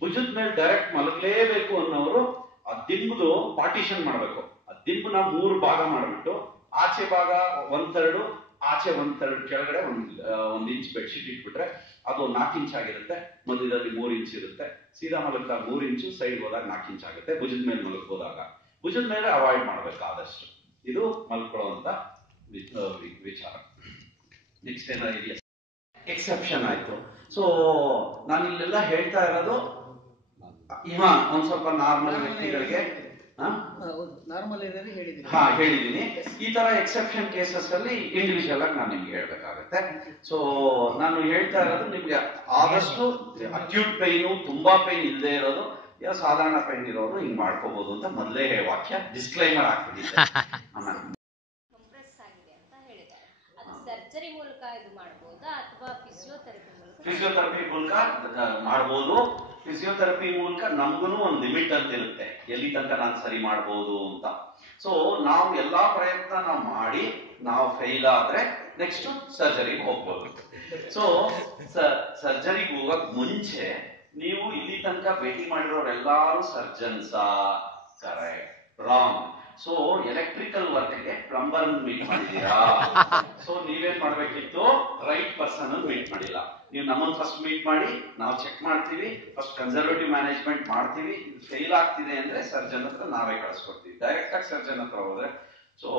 ಭುಜದ ಮೇಲೆ ಡೈರೆಕ್ಟ್ ಮಲಗಲೇಬೇಕು ಅನ್ನೋರು ಆ ದಿಂಬುದು ಪಾರ್ಟಿಷನ್ ಮಾಡ್ಬೇಕು. ಆ ದಿಂಬನ 3 ಭಾಗ ಮಾಡ್ಬಿಟ್ಟು, ಆಚೆ ಭಾಗ 1/3, ಆಚೆ 1/3, ಕೆಳಗಡೆ 1 ಇಂಚ್ ಬೆಡ್ಶೀಟ್ ಇಟ್ಬಿಟ್ರೆ ಅದು 4 ಇಂಚ್ ಆಗಿರುತ್ತೆ. ಮಧ್ಯದಲ್ಲಿ 3 ಇಂಚ್ ಇರುತ್ತೆ. ಸೀದಾ ಮಲಗಿದಾಗ 3 ಇಂಚು, ಸೈಡ್ ಹೋದಾಗ 4 ಇಂಚ್ ಆಗುತ್ತೆ. ಭುಜದ ಮೇಲೆ ಮಲಗ್ಬೋದಾಗ ಭುಜದ ಮೇಲೆ ಅವಾಯ್ಡ್ ಮಾಡ್ಬೇಕು ಆದಷ್ಟು. ಇದು ಮಲ್ಕೊಳ್ಳುವಂತ ವಿಚಾರ. ನೆಕ್ಸ್ಟ್ ಏನಾದ್ರು ಇದೆಯಾ? ಎಕ್ಸೆಪ್ಷನ್ ಆಯ್ತು. ಸೊ ನಾನು ಇಲ್ಲೆಲ್ಲ ಹೇಳ್ತಾ ಇರೋದು ಒಂದ್ ಸ್ವಲ್ಪ ನಾರ್ಮಲ್ ವ್ಯಕ್ತಿಗಳಿಗೆ ಹೇಳಿದೀನಿ. ಈ ತರ ಎಕ್ಸೆಪ್ಷನ್ ಕೇಸಸ್ ಅಲ್ಲಿ ಇಂಡಿವಿಜುವಲ್ ಆಗಿ ನಾನು ನಿಮ್ಗೆ ಹೇಳ್ಬೇಕಾಗತ್ತೆ. ಸೊ ನಾನು ಹೇಳ್ತಾ ಇರೋದು ನಿಮ್ಗೆ ಆದಷ್ಟು ಅಕ್ಯೂಟ್ ಪೈನು, ತುಂಬಾ ಪೈನ್ ಇಲ್ಲದೆ ಇರೋದು, ಸಾಧಾರಣ ಪೈನ್ ಇರೋರು ಹಿಂಗ್ ಮಾಡ್ಕೋಬಹುದು ಅಂತ ಮೊದಲೇ ವಾಕ್ಯ ಡಿಸ್ಕ್ಲೈಮರ್ ಆಗ್ತಿದೆ. ಸರ್ಜರಿ ಮೂಲಕ ಇದು ಮಾಡಬಹುದಾ ಅಥವಾ ಫಿಸಿಯೋಥೆರಪಿ ಮೂಲಕ? ಫಿಸಿಯೋಥೆರಪಿ ಮೂಲಕ ಮಾಡಬಹುದು. ಫಿಸಿಯೋಥೆರಪಿ ಮೂಲಕ ನಮ್ಗೂ ಒಂದು ಲಿಮಿಟ್ ಅಂತ ಇರುತ್ತೆ, ಎಲ್ಲಿ ತನಕ ನಾನು ಸರಿ ಮಾಡಬಹುದು ಅಂತ. ಸೊ ನಾವು ಎಲ್ಲಾ ಪ್ರಯತ್ನ ನಾವು ಮಾಡಿ ನಾವು ಫೇಲ್ ಆದ್ರೆ ನೆಕ್ಸ್ಟ್ ಸರ್ಜರಿಗೆ ಹೋಗ್ಬೋದು. ಸೊ ಸರ್ಜರಿಗೆ ಹೋಗಕ್ ಮುಂಚೆ ನೀವು ಇಲ್ಲಿ ತನಕ ಭೇಟಿ ಮಾಡಿರೋರೆಲ್ಲಾರು ಸರ್ಜನ್ಸಾ? ಕರೆಕ್ಟ್. ರಾಂಗ್. ಸೊ ಎಲೆಕ್ಟ್ರಿಕಲ್ ವರ್ಕ್ಗೆ ಪ್ಲಂಬರ್ ಮೀಟ್ ಮಾಡಿದೀರಾ? ಸೊ ನೀವೇನ್ ಮಾಡ್ಬೇಕಿತ್ತು? ರೈಟ್ ಪರ್ಸನ್ ಮೀಟ್ ಮಾಡಿಲ್ಲ. ನೀವು ನಮ್ಮನ್ನು ಫಸ್ಟ್ ಮೀಟ್ ಮಾಡಿ, ನಾವು ಚೆಕ್ ಮಾಡ್ತೀವಿ, ಫಸ್ಟ್ ಕನ್ಸರ್ವೇಟಿವ್ ಮ್ಯಾನೇಜ್ಮೆಂಟ್ ಮಾಡ್ತೀವಿ. ಫೇಲ್ ಆಗ್ತಿದೆ ಅಂದ್ರೆ ಸರ್ಜನ್ ಹತ್ರ ನಾವೇ ಕಳಿಸ್ಕೊಡ್ತೀವಿ. ಡೈರೆಕ್ಟ್ ಆಗಿ ಸರ್ಜನ್ ಹತ್ರ ಹೋದ್ರೆ ಸೊ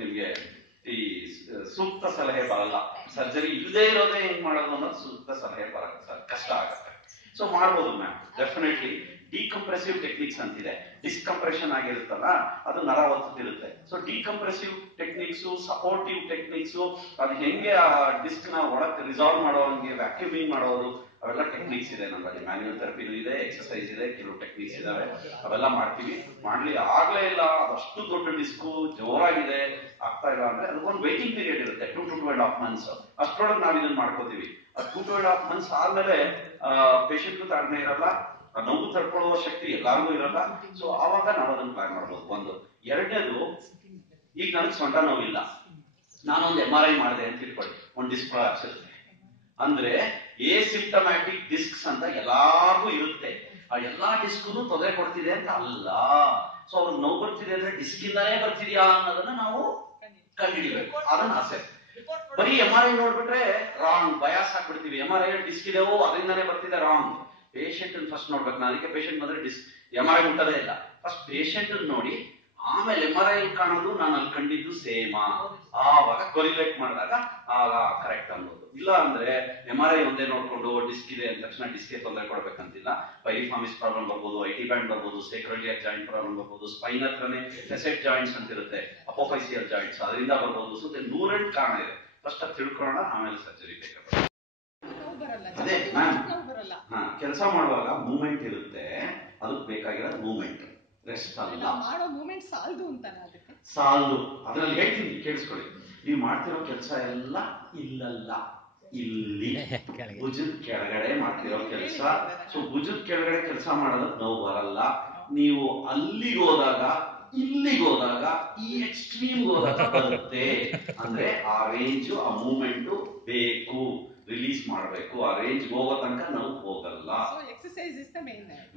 ನಿಮ್ಗೆ ಈ ಸೂಕ್ತ ಸಲಹೆ ಬರಲ್ಲ. ಸರ್ಜರಿ ಇಲ್ಲದೆ ಇರೋದೇ ಹೆಂಗ್ ಮಾಡೋದು ಅನ್ನೋದು ಸೂಕ್ತ ಸಲಹೆ ಬರಲ್ಲ, ಕಷ್ಟ ಆಗುತ್ತೆ. ಸೊ ಮಾಡ್ಬೋದು ಮ್ಯಾಮ್, ಡೆಫಿನೆಟ್ಲಿ. ಡಿಕಂಪ್ರೆಸಿವ್ ಟೆಕ್ನಿಕ್ಸ್ ಅಂತಿದೆ. ಡಿಸ್ಕಂಪ್ರೆಷನ್ ಆಗಿರುತ್ತಲ್ಲ, ಅದು ನರ ಒತ್ತಿರುತ್ತೆ. ಸೊ ಡಿಕಂಪ್ರೆಸಿವ್ ಟೆಕ್ನಿಕ್ಸ್, ಸಪೋರ್ಟಿವ್ ಟೆಕ್ನಿಕ್ಸ್, ಅದು ಹೆಂಗೆ ಆ ಡಿಸ್ಕ್ ನ ಒಳಕ್ಕೆ ರಿಸಾಲ್ವ್ ಮಾಡೋಂಗೆ ವ್ಯಾಕ್ಯೂಮಿಂಗ್ ಮಾಡೋದು, ಅವೆಲ್ಲ ಟೆಕ್ನಿಕ್ಸ್ ಇದೆ ನಮ್ಮಲ್ಲಿ. ಮ್ಯಾನ್ಯುವಲ್ ಥೆರಪಿ ಇದೆ, ಎಕ್ಸರ್ಸೈಸ್ ಇದೆ, ಕೆಲವು ಟೆಕ್ನಿಕ್ಸ್ ಇದಾವೆ, ಅವೆಲ್ಲ ಮಾಡ್ತೀವಿ. ಮಾಡ್ಲಿ ಆಗ್ಲೇ ಇಲ್ಲ, ಅದಷ್ಟು ದೊಡ್ಡ ಡಿಸ್ಕು ಜೋರಾಗಿದೆ, ಆಗ್ತಾ ಇಲ್ಲ ಅಂದ್ರೆ ಅದಕ್ಕೊಂದು ವೇಟಿಂಗ್ ಪೀರಿಯಡ್ ಇರುತ್ತೆ, 2 to 2.5 months. ಅಷ್ಟರೊಳಗೆ ನಾವು ಇದನ್ನ ಮಾಡ್ಕೋತೀವಿ. 2 to 2.5 months ಆದ್ಮೇಲೆ ಪೇಷಂಟ್ಗೂ ತಾಳ್ಮೆ ಇರಲ್ಲ, ನೋವು ತಡ್ಕೊಳ್ಳುವ ಶಕ್ತಿ ಎಲ್ಲಾರ್ಗೂ ಇರಲ್ಲ. ಸೊ ಆವಾಗ ನಾವು ಅದನ್ನ ಪ್ಲಾನ್ ಮಾಡ್ಬೋದು. ಒಂದು. ಎರಡನೇದು, ಈಗ ನನಗೆ ಸೊಂಟ ನೋವಿಲ್ಲ, ನಾನೊಂದು MRI ಮಾಡಿದೆ ಅಂತ ತಿಳ್ಕೊಳ್ಳಿ, ಒಂದು ಡಿಸ್ಕ್ ಹಚ್ಚಿರುತ್ತೆ ಅಂದ್ರೆ ಸಿಂಪ್ಟಮ್ಯಾಟಿಕ್ ಡಿಸ್ಕ್ಸ್ ಅಂತ ಎಲ್ಲಾರ್ಗೂ ಇರುತ್ತೆ. ಆ ಎಲ್ಲಾ ಡಿಸ್ಕ್ನು ತೊಂದರೆ ಕೊಡ್ತಿದೆ ಅಂತ ಅಲ್ಲ. ಸೊ ಅವ್ರಿಗೆ ನೋವು ಬರ್ತಿದೆ ಅಂದ್ರೆ ಡಿಸ್ಕ್ ಇಂದಾನೇ ಬರ್ತಿದ್ಯಾ ಅನ್ನೋದನ್ನ ನಾವು ಕಂಡುಹಿಡಿಬೇಕು. ಅದನ್ನ ಆಸೆ. ಬರೀ MRI ನೋಡ್ಬಿಟ್ರೆ ರಾಂಗ್, ಬಯಾಸ್ ಹಾಕ್ಬಿಡ್ತೀವಿ. MRI ಡಿಸ್ಕ್ ಇದೆವೋ ಅದರಿಂದಾನೇ ಬರ್ತಿದೆ, ರಾಂಗ್. ಪೇಷಂಟ್ ಫಸ್ಟ್ ನೋಡ್ಬೇಕು. ನಾನು ಅದಕ್ಕೆ ಪೇಷಂಟ್ ಬಂದ್ರೆ MRI ಮುಟ್ಟೋದೇ ಇಲ್ಲ. ಫಸ್ಟ್ ಪೇಷಂಟ್ ನೋಡಿ, ಆಮೇಲೆ MRI ಕಾಣೋದು ನಾನು ಅಲ್ಲಿ ಕಂಡಿದ್ದು ಸೇಮಾ, ಆವಾಗ ಕೊರಿಲೇಟ್ ಮಾಡಿದಾಗ ಆಗ ಕರೆಕ್ಟ್ ಅನ್ಬೋದು. ಇಲ್ಲ ಅಂದ್ರೆ MRI ಒಂದೇ ನೋಡ್ಕೊಂಡು ಡಿಸ್ಕ್ ಇದೆ ಅಂದ ತಕ್ಷಣ ಡಿಸ್ಕ್ಗೆ ತೊಂದರೆ ಕೊಡ್ಬೇಕಂತಿಲ್ಲ. ಪೈರಿಫಾರ್ಮಿಸ್ ಪ್ರಾಬ್ಲಮ್ ಬರ್ಬೋದು, IT ಬ್ಯಾಂಡ್ ಬರ್ಬೋದು, ಸೇಕ್ರೋಲಿಯರ್ ಜಾಯಿಂಟ್ ಪ್ರಾಬ್ಲಮ್ ಬರ್ಬೋದು, ಸ್ಪೈನ್ ಹತ್ರನೇ ಫೆಸೆಟ್ ಜಾಯಿಂಟ್ಸ್ ಅಂತ ಇರುತ್ತೆ, ಅಪೋಫೈಸಿಯಲ್ ಜಾಯಿಂಟ್ಸ್, ಅದರಿಂದ ಬರ್ಬೋದು. ಸೊ 108 ಕಾರಣ ಇದೆ. ಫಸ್ಟ್ ಅದು ತಿಳ್ಕೊಳ್ಳೋಣ, ಆಮೇಲೆ ಸರ್ಜರಿ ಬೇಕಾಗುತ್ತೆ. ಅದೇ ಮ್ಯಾಮ್, ಕೆಲಸ ಮಾಡುವಾಗ ಮೂವ್ಮೆಂಟ್ ಇರುತ್ತೆ, ಅದಕ್ಕೆ ಬೇಕಾಗಿರೋದು ಮೂವ್ಮೆಂಟ್, ರೆಸ್ಟ್ ಅಲ್ಲ. ಸಾಲದು. ಅದ್ರಲ್ಲಿ ಹೇಳ್ತೀನಿ, ಕೇಳಿಸ್ಕೊಳ್ಳಿ. ನೀವು ಮಾಡ್ತಿರೋ ಕೆಲಸ ಎಲ್ಲ ಇಲ್ಲಲ್ಲ, ಇಲ್ಲಿ ಭುಜದ ಕೆಳಗಡೆ ಮಾಡ್ತಿರೋ ಕೆಲಸ. ಸೊ ಭುಜದ ಕೆಳಗಡೆ ಕೆಲಸ ಮಾಡೋದಕ್ಕೆ ನೋವು ಬರಲ್ಲ. ನೀವು ಅಲ್ಲಿಗೆ ಹೋದಾಗ, ಇಲ್ಲಿಗೆ ಹೋದಾಗ, ಈ ಎಕ್ಸ್ಟ್ರೀಮ್ ಹೋದಾಗ ಬರುತ್ತೆ. ಅಂದ್ರೆ ಆ ರೇಂಜ್, ಆ ಮೂವ್ಮೆಂಟ್ ಬೇಕು, ರಿಲೀಸ್ ಮಾಡಬೇಕು. ಆ ರೇಂಜ್ ಹೋಗೋ ತನಕ ನಾವು ಹೋಗಲ್ಲ.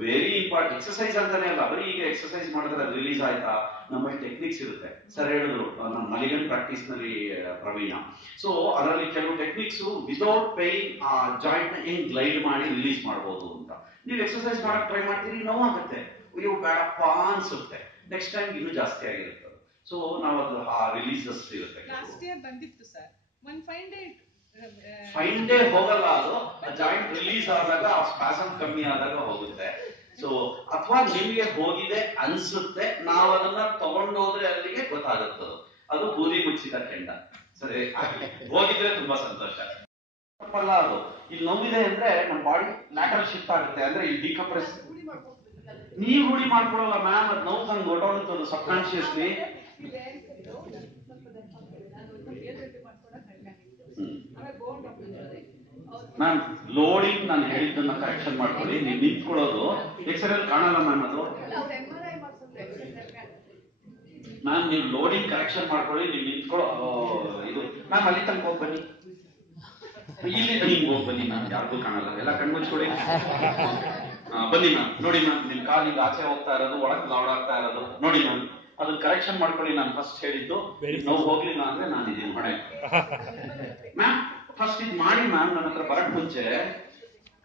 Very important. ಎಕ್ಸರ್ಸೈಸ್ ಅಂತಾನೆ ಅಲ್ಲ, ಬರೀ ಈಗ ಎಕ್ಸರ್ಸೈಸ್ ಮಾಡಿದ್ರೆ ರಿಲೀಸ್ ಆಯ್ತಾ? ನಮ್ಮಲ್ಲಿ ಟೆಕ್ನಿಕ್ಸ್ ಇರುತ್ತೆ. ಸರ್ ಹೇಳಿದ್ರು, ನಮ್ಮ ಮಲಿಗನ್ ಪ್ರಾಕ್ಟೀಸ್ ನಲ್ಲಿ ಪ್ರವೀಣ. ಸೊ ಅದರಲ್ಲಿ ಕೆಲವು ಟೆಕ್ನಿಕ್ಸ್ ವಿತೌಟ್ ಪೈನ್ ಆ ಜಾಯಿಂಟ್ ನ ಹೆಂಗ್ ಗ್ಲೈಡ್ ಮಾಡಿ ರಿಲೀಸ್ ಮಾಡಬಹುದು ಅಂತ. ನೀವು ಎಕ್ಸರ್ಸೈಸ್ ಮಾಡಕ್ ಟ್ರೈ ಮಾಡ್ತೀರಿ, ನೋವಾಗುತ್ತೆ, ಇವು ಬೇಡಪ್ಪ ಅನ್ಸುತ್ತೆ. ನೆಕ್ಸ್ಟ್ ಟೈಮ್ ಇನ್ನೂ ಜಾಸ್ತಿ ಆಗಿರುತ್ತೆ. ಸೊ ನಾವು ಅದು ರಿಲೀಸಸ್ ಇರುತ್ತೆ. ಲಾಸ್ಟ್ ಇಯರ್ ಬಂದಿತ್ತು ಸರ್, ಒನ್ ಫೈನ್ ಡೇ ಹೋಗಲ್ಲ, ಅದು ಜಾಯಿಂಟ್ ರಿಲೀಸ್ ಆದಾಗ ಆ ಸ್ಪಾಸಮ್ ಕಮ್ಮಿ ಆದಾಗ ಹೋಗುತ್ತೆ. ಸೊ ಅಥವಾ ನಿಮ್ಗೆ ಹೋಗಿದೆ ಅನ್ಸುತ್ತೆ, ನಾವು ಅದನ್ನ ತಗೊಂಡೋದ್ರೆ ಅಲ್ಲಿಗೆ ಗೊತ್ತಾಗುತ್ತದು, ಅದು ಬೂದಿ ಮುಚ್ಚಿದ ಕೆಂಡ. ಸರಿ, ಹೋಗಿದ್ರೆ ತುಂಬಾ ಸಂತೋಷ. ತಪ್ಪಲ್ಲ ಅದು. ಇಲ್ಲಿ ನೋವಿದೆ ಅಂದ್ರೆ ನಮ್ಮ ಬಾಡಿ ಲ್ಯಾಟರಲ್ ಶಿಫ್ಟ್ ಆಗುತ್ತೆ, ಅಂದ್ರೆ ಇಲ್ಲಿ ಡಿಕಂಪ್ರೆಸ್. ನೀವು ರೂಢಿ ಮಾಡ್ಕೊಳಲ್ಲ ಮ್ಯಾಮ್, ಅದು ನೋವು ನಂಗೆ ಹೊರಟೋಗುತ್ತದು ಸಬ್ ಕಾನ್ಶಿಯಸ್ಲಿ. ಮ್ಯಾಮ್ ಲೋಡಿಂಗ್ ನಾನು ಹೇಳಿದ್ದನ್ನ ಕರೆಕ್ಷನ್ ಮಾಡ್ಕೊಳ್ಳಿ. ನೀವು ನಿಂತ್ಕೊಳ್ಳೋದು ಎಕ್ಸ್ರೇ ಕಾಣಲ್ಲ ಮ್ಯಾಮ್, ಅದು ಮ್ಯಾಮ್ ನೀವು ಲೋಡಿಂಗ್ ಕರೆಕ್ಷನ್ ಮಾಡ್ಕೊಳ್ಳಿ. ನೀವು ನಿಂತ್ಕೊಳ್ಳೋ ಇದು ಮ್ಯಾಮ್ ಅಲ್ಲಿ ತನಕ ಹೋಗಿ ಬನ್ನಿ, ಇಲ್ಲಿ ಹಿಂಗ್ ಹೋಗಿ ಬನ್ನಿ ಮ್ಯಾಮ್, ಯಾರಿಗೂ ಕಾಣಲ್ಲ, ಎಲ್ಲ ಕಣ್ಮುಚ್ಕೊಳ್ಳಿ. ಬನ್ನಿ ಮ್ಯಾಮ್, ನೋಡಿ ಮ್ಯಾಮ್ ನಿಮ್ ಕಾಲಿಗೆ ಆಚೆ ಹೋಗ್ತಾ ಇರೋದು, ಒಳಗೆ ಲೌಡ್ ಆಗ್ತಾ ಇರೋದು ನೋಡಿ ಮ್ಯಾಮ್, ಅದನ್ನ ಕರೆಕ್ಷನ್ ಮಾಡ್ಕೊಳ್ಳಿ. ನಾನು ಫಸ್ಟ್ ಹೇಳಿದ್ದು ನಾವು ಹೋಗ್ಲಿಲ್ಲ ಅಂದ್ರೆ ನಾನು ಇದೀನಿ ಹೊಣೆ. ಮ್ಯಾಮ್ ಫಸ್ಟ್ ಇದು ಮಾಡಿ ಮ್ಯಾಮ್, ನನ್ನ ಹತ್ರ ಬರಕ್ ಮುಂಚೆ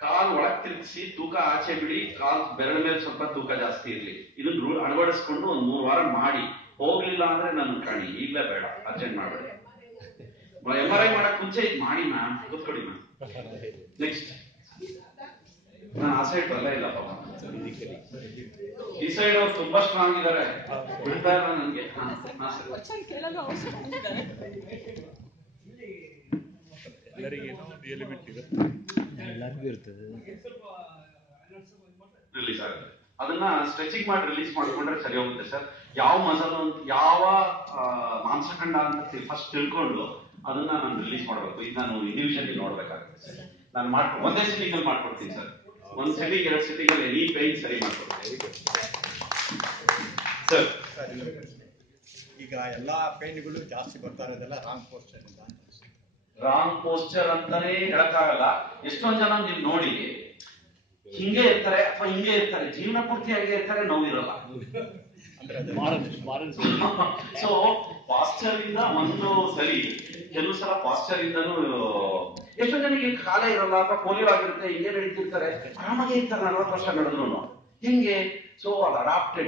ಕಾಲ್ ಒಳಗ್ ತಿರುಗಿಸಿ ತೂಕ ಆಚೆ ಬಿಡಿ, ಕಾಲ್ ಬೆರಳ ಮೇಲೆ ಸ್ವಲ್ಪ ತೂಕ ಜಾಸ್ತಿ ಇರ್ಲಿ. ಇದನ್ನ ಅಳವಡಿಸ್ಕೊಂಡು ಒಂದ್ 3 ವಾರ ಮಾಡಿ. ಹೋಗ್ಲಿಲ್ಲ ಅಂದ್ರೆ ನನ್ನ ಕಾಣಿ, ಈಗ್ಲೇ ಬೇಡ, ಅರ್ಜೆಂಟ್ ಮಾಡ್ಬೇಡಿ. MRI ಮಾಡಕ್ ಮುಂಚೆ ಇದು ಮಾಡಿ ಮ್ಯಾಮ್, ಕೂತ್ಕೊಡಿ ಮ್ಯಾಮ್. ನೆಕ್ಸ್ಟ್ ನಾನು ಆ ಸೈಡ್ ಬರಲೇ ಇಲ್ಲ ಪಾಪ, ಈ ಸೈಡ್ ಅವ್ರು ತುಂಬಾ ಸ್ಟ್ರಾಂಗ್ ಇದಾರೆ, ಬಿಡ್ತಾ ಇಲ್ಲ ನನ್ಗೆ. ರಿಲೀಸ್ ಆಗುತ್ತೆ, ಅದನ್ನ ಸ್ಟ್ರೆಚಿಂಗ್ ಮಾಡಿ ರಿಲೀಸ್ ಮಾಡ್ಕೊಂಡ್ರೆ ಸರಿ ಹೋಗುತ್ತೆ ಸರ್. ಯಾವ ಮಸಲ್ ಅಂತ, ಯಾವ ಮಾಂಸಖಂಡ ಅಂತ ಫಸ್ಟ್ ತಿಳ್ಕೊಂಡು ಅದನ್ನ ನಾನು ರಿಲೀಸ್ ಮಾಡ್ಬೇಕು. ಈಗ ನಾನು ಇಂಡಿವಿಜುವಲಿ ನೋಡ್ಬೇಕಾಗುತ್ತೆ ಸರ್. ನಾನು ಒಂದೇ ಸಿಟಿಂಗ್ ಅಲ್ಲಿ ಮಾಡ್ಕೊಡ್ತೀನಿ ಸರ್, 1 ಸೆಟ್ಟಿಂಗ್ 2 ಸೆಟ್ಟಿಂಗ್ ಅಲ್ಲಿ ಎನಿ ಪೈನ್ ಸರಿ ಮಾಡ್ಕೊಡ್ತೀನಿ ಸರ್. ಈಗ ಎಲ್ಲಾ ಪೇನ್ಗಳು ಜಾಸ್ತಿ ಬರ್ತಾ ಇರೋದೆಲ್ಲ ರಾಂಗ್ ಪೋಸ್ಚರ್ ಇಂದ. ರಾಂಗ್ ಪೋಸ್ಚರ್ ಅಂತಾನೆ ಹೇಳಕ್ಕಾಗಲ್ಲ. ಎಷ್ಟೊಂದ್ ಜನ ನೀವು ನೋಡಿ ಹಿಂಗೆ ಇರ್ತಾರೆ ಅಥವಾ ಹಿಂಗೆ ಇರ್ತಾರೆ, ಜೀವನ ಪೂರ್ತಿ ಹಾಗೆ ಇರ್ತಾರೆ, ನೋವಿರಲ್ಲ. ಸೊ ಪಾಸ್ಚರ್ ಇಂದ ಒಂದು ಸರಿ, ಕೆಲವು ಸಲ ಪಾಸ್ಚರ್ ಇಂದನೂ ಎಷ್ಟೋ ಜನಕ್ಕೆ ಕಾಲೇ ಇರಲ್ಲ ಅಥವಾ ಪೋಲಿಯೋ ಆಗಿರುತ್ತೆ, ಹಿಂಗೆ ನಡೀತಿರ್ತಾರೆ, ಆರಾಮಾಗೆ ಇರ್ತಾರೆ 40 ವರ್ಷ ನಡೆದ್ರು. ಹಿಂಗೆ ಸೊ ಅದು ಅಡಾಪ್ಟ್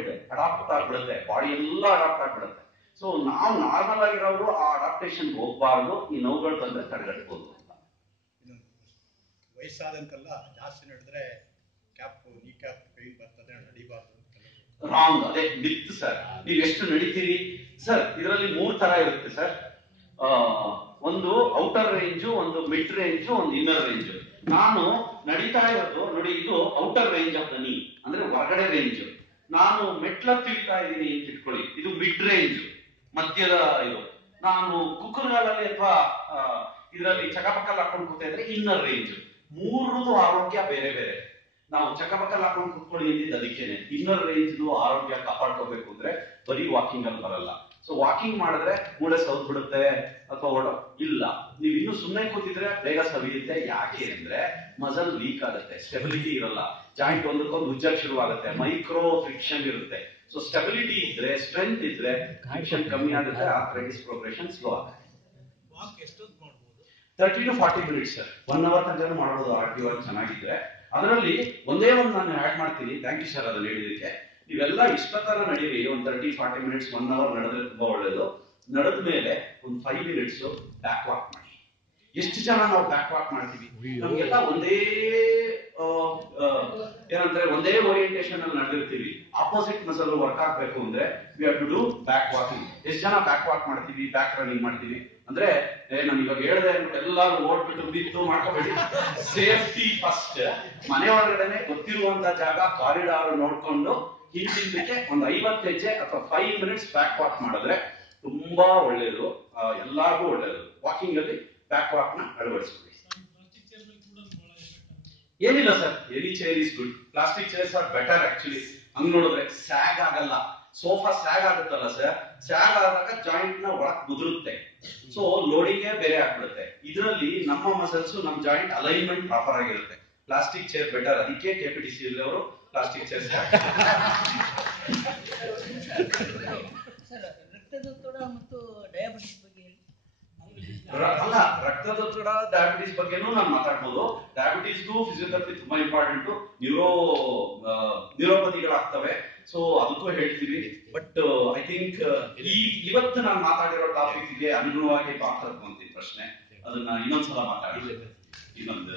ಆಗ್ಬಿಡುತ್ತೆ, ಬಾಡಿ ಎಲ್ಲ ಅಡಾಪ್ಟ್ ಆಗ್ಬಿಡುತ್ತೆ. ಸೊ ನಾವು ನಾರ್ಮಲ್ ಆಗಿರೋರು ಆ ಅಡಾಪ್ಟೇಷನ್ ಹೋಗ್ಬಾರ್ದು, ಈ ನೋವುಗಳು ಬಂದ್ರೆ ತಡೆಗಟ್ಬೋದು ಅಂತ. ವಯಸ್ಸಾದಂತೆಲ್ಲ ಜಾಸ್ತಿ ನಡೆದ್ರೆ ನೀ ಕ್ಯಾಪ್ ಪೇನ್ ಬರ್ತದೆ, ನಡಿಬಾರ್ದು. ರಾಂಗ್, ಅದೇ ಮಿತ್ ಸರ್. ನೀವು ಎಷ್ಟು ನಡಿತೀರಿ ಸರ್, ಇದರಲ್ಲಿ 3 ತರ ಇರುತ್ತೆ ಸರ್. ಒಂದು ಔಟರ್ ರೇಂಜು, ಒಂದು ಮಿಡ್ ರೇಂಜು, ಒಂದು ಇನ್ನರ್ ರೇಂಜು. ನಾನು ನಡೀತಾ ಇರೋದು ನೋಡಿ, ಇದು ಔಟರ್ ರೇಂಜ್ ಆಫ್ ದ ನೀ, ಅಂದ್ರೆ ಹೊರಗಡೆ ರೇಂಜ್. ನಾನು ಮೆಟ್ಲ ತಿಳಿತಾ ಇದ್ದೀನಿ ಅಂತ ಇಟ್ಕೊಳ್ಳಿ, ಇದು ಮಿಡ್ ರೇಂಜ್, ಮಧ್ಯದ ಇದು. ನಾನು ಕುಕ್ಕರ್ಗಾಲಲ್ಲಿ ಅಥವಾ ಇದರಲ್ಲಿ ಚಕಪಕ್ಕಲ್ಲಿ ಹಾಕೊಂಡು ಕೂತಾ ಇದ್ರೆ ಇನ್ನರ್ ರೇಂಜ್. 3 ಆರೋಗ್ಯ ಬೇರೆ ಬೇರೆ. ನಾವು ಚಕಪಕ್ಕಲ್ಲಿ ಹಾಕೊಂಡು ಕೂತ್ಕೊಳ್ಳಿ ಅಂದಿದ್ದು ಅದಕ್ಕೇನೆ. ಇನ್ನರ್ ರೇಂಜ್ ಆರೋಗ್ಯ ಕಾಪಾಡ್ಕೋಬೇಕು ಅಂದ್ರೆ ಬರೀ ವಾಕಿಂಗ್ ಅಲ್ಲಿ ಬರಲ್ಲ. ಸೊ ವಾಕಿಂಗ್ ಮಾಡಿದ್ರೆ ಮೂಳೆ ಸೌತ್ ಬಿಡುತ್ತೆ ಅಥವಾ ಇಲ್ಲ, ನೀವು ಇನ್ನು ಸುಮ್ಮನೆ ಕೂತಿದ್ರೆ ಬೇಗ ಸವಿಯುತ್ತೆ. ಯಾಕೆ ಅಂದ್ರೆ ಮಸಲ್ ವೀಕ್ ಆಗುತ್ತೆ, ಸ್ಟೆಬಿಲಿಟಿ ಇರಲ್ಲ, ಜಾಯಿಂಟ್ ಒಂದಕ್ಕೊಂದು ಉಜ್ಜಕ್ ಶುರು ಆಗುತ್ತೆ, ಮೈಕ್ರೋ ಫ್ರಿಕ್ಷನ್ ಇರುತ್ತೆ. ಸೊ ಸ್ಟೆಬಿಲಿಟಿ ಇದ್ರೆ, ಸ್ಟ್ರೆಂತ್ ಇದ್ರೆ ಫ್ರಿಕ್ಷನ್ ಕಮ್ಮಿ ಆಗುತ್ತೆ, ಆರ್ಥರೈಟಿಸ್ ಪ್ರೋಗ್ರೆಷನ್ ಸ್ಲೋ ಆಗುತ್ತೆ. 30 to 40 ಮಿನಿಟ್ಸ್ ಸರ್, 1 ಅವರ್ ತನಕ ಮಾಡಬಹುದು ಆಕ್ಟಿವ್ ಆಗಿ ಚೆನ್ನಾಗಿದ್ರೆ. ಅದರಲ್ಲಿ ಒಂದೇ ಒಂದು ನಾನು ಆಡ್ ಮಾಡ್ತೀನಿ. ಥ್ಯಾಂಕ್ ಯು ಸರ್ ಅದನ್ನ ಹೇಳಿದಕ್ಕೆ. ನೀವೆಲ್ಲ ಇಷ್ಟೊತ್ತರ ನಡೀರಿ, ಒಂದು 30-40 ಮಿನಿಟ್ಸ್ 1 ಅವರ್ ನಡೆದ್ರೆ ತುಂಬಾ ಒಳ್ಳೇದು. ನಡೆದ ಮೇಲೆ ಒಂದು 5 ಮಿನಿಟ್ಸ್ ಬ್ಯಾಕ್ ವಾಕ್ ಮಾಡಿ. ಎಷ್ಟು ಜನ ನಾವು ಬ್ಯಾಕ್ ವಾಕ್ ಮಾಡ್ತೀವಿ? ನಮ್ಗೆಲ್ಲ ಒಂದೇ ಏನಂದ್ರೆ ಒಂದೇ ಓರಿಯಂಟೇಷನ್ ಅಲ್ಲಿ ನಡೆದಿರ್ತೀವಿ. ಆಪೋಸಿಟ್ ಮಸಲ್ ವರ್ಕ್ ಆಗ್ಬೇಕು ಅಂದ್ರೆ we have to do back walking. ಎಷ್ಟು ಜನ ಬ್ಯಾಕ್ ವಾಕ್ ಮಾಡ್ತೀವಿ, ಬ್ಯಾಕ್ ರನ್ನಿಂಗ್ ಮಾಡ್ತೀವಿ? ಅಂದ್ರೆ ನಾನು ಇವಾಗ ಹೇಳಿದೆ ಎಲ್ಲಾರು ಓಡ್ಬಿಟ್ಟು ಬಿದ್ದು ಮಾಡ್ಕೋಬೇಡಿ. Safety first. ಮನೆ ಒಳಗಡೆನೆ ಗೊತ್ತಿರುವಂತ ಜಾಗ, ಕಾರಿಡಾರ್ ನೋಡ್ಕೊಂಡು ಹಿಂದಿದ್ದಕ್ಕೆ ಒಂದು 50 ಹೆಜ್ಜೆ ಅಥವಾ 5 ಮಿನಿಟ್ಸ್ ಬ್ಯಾಕ್ ವಾಕ್ ಮಾಡಿದ್ರೆ ತುಂಬಾ ಒಳ್ಳೇದು, ಎಲ್ಲಾರ್ಗೂ ಒಳ್ಳೇದು. ವಾಕಿಂಗ್ ಅಲ್ಲಿ ಬ್ಯಾಕ್ ವಾಕ್ ನ ಅಳವಡಿಸ್ಕೊಳ್ಳಿ. ಏನಿಲ್ಲ sir, any chair is good. Plastic chairs are better actually. ಹಂಗ್ ನೋಡಿದ್ರೆ ಸ್ಯಾಗ್ ಆಗಲ್ಲ. ಸೋಫಾ ಸ್ಯಾಗ್ ಆಗುತ್ತಲ್ಲ ಸರ್, ಸ್ಯಾಗ್ ಆದಾಗ ಜಾಯಿಂಟ್ ನ ಒಳಗ್ ಕುದುರುತ್ತೆ. ಸೊ ಲೋಡಿಂಗ್ ಬೇರೆ ಆಗ್ಬಿಡುತ್ತೆ. ಇದರಲ್ಲಿ ನಮ್ಮ ಮಸಲ್ಸ್, ನಮ್ಮ ಜಾಯಿಂಟ್ ಅಲೈನ್ಮೆಂಟ್ ಪ್ರಾಪರ್ ಆಗಿರುತ್ತೆ. Plastic chair better. ಅದಕ್ಕೆ KPTC ಅವರು ಪ್ಲಾಸ್ಟಿಕ್ ಚೇರ್ ರಕ್ತದೊತ್ತಡ ಮತ್ತು ಡಯಾಬಿಟಿಸ್ ಬಗ್ಗೆ ಅಲ್ಲ, ರಕ್ತದೊತ್ತಡ ಡಯಾಬಿಟಿಸ್ ಬಗ್ಗೆನೂ ನಾನು ಮಾತಾಡ್ಬೋದು. ಡಯಾಬಿಟಿಸ್ಗೂ ಫಿಸಿಯೋಥೆರಪಿ ತುಂಬಾ ಇಂಪಾರ್ಟೆಂಟ್. ನ್ಯೂರೋಪತಿಗಳಾಗ್ತವೆ, ಸೊ ಅದಕ್ಕೂ ಹೇಳ್ತೀವಿ. ಬಟ್ ಐ ಥಿಂಕ್ ಇವತ್ತು ನಾನು ಮಾತಾಡಿರೋ ಟಾಪಿಕ್ಗೆ ಅನುಗುಣವಾಗಿ ಮಾತಾಡ್ಕೊಂತೀನಿ ಪ್ರಶ್ನೆ, ಅದನ್ನ ಇನ್ನೊಂದ್ಸಲ ಮಾತಾಡಿ. ಇನ್ನೊಂದು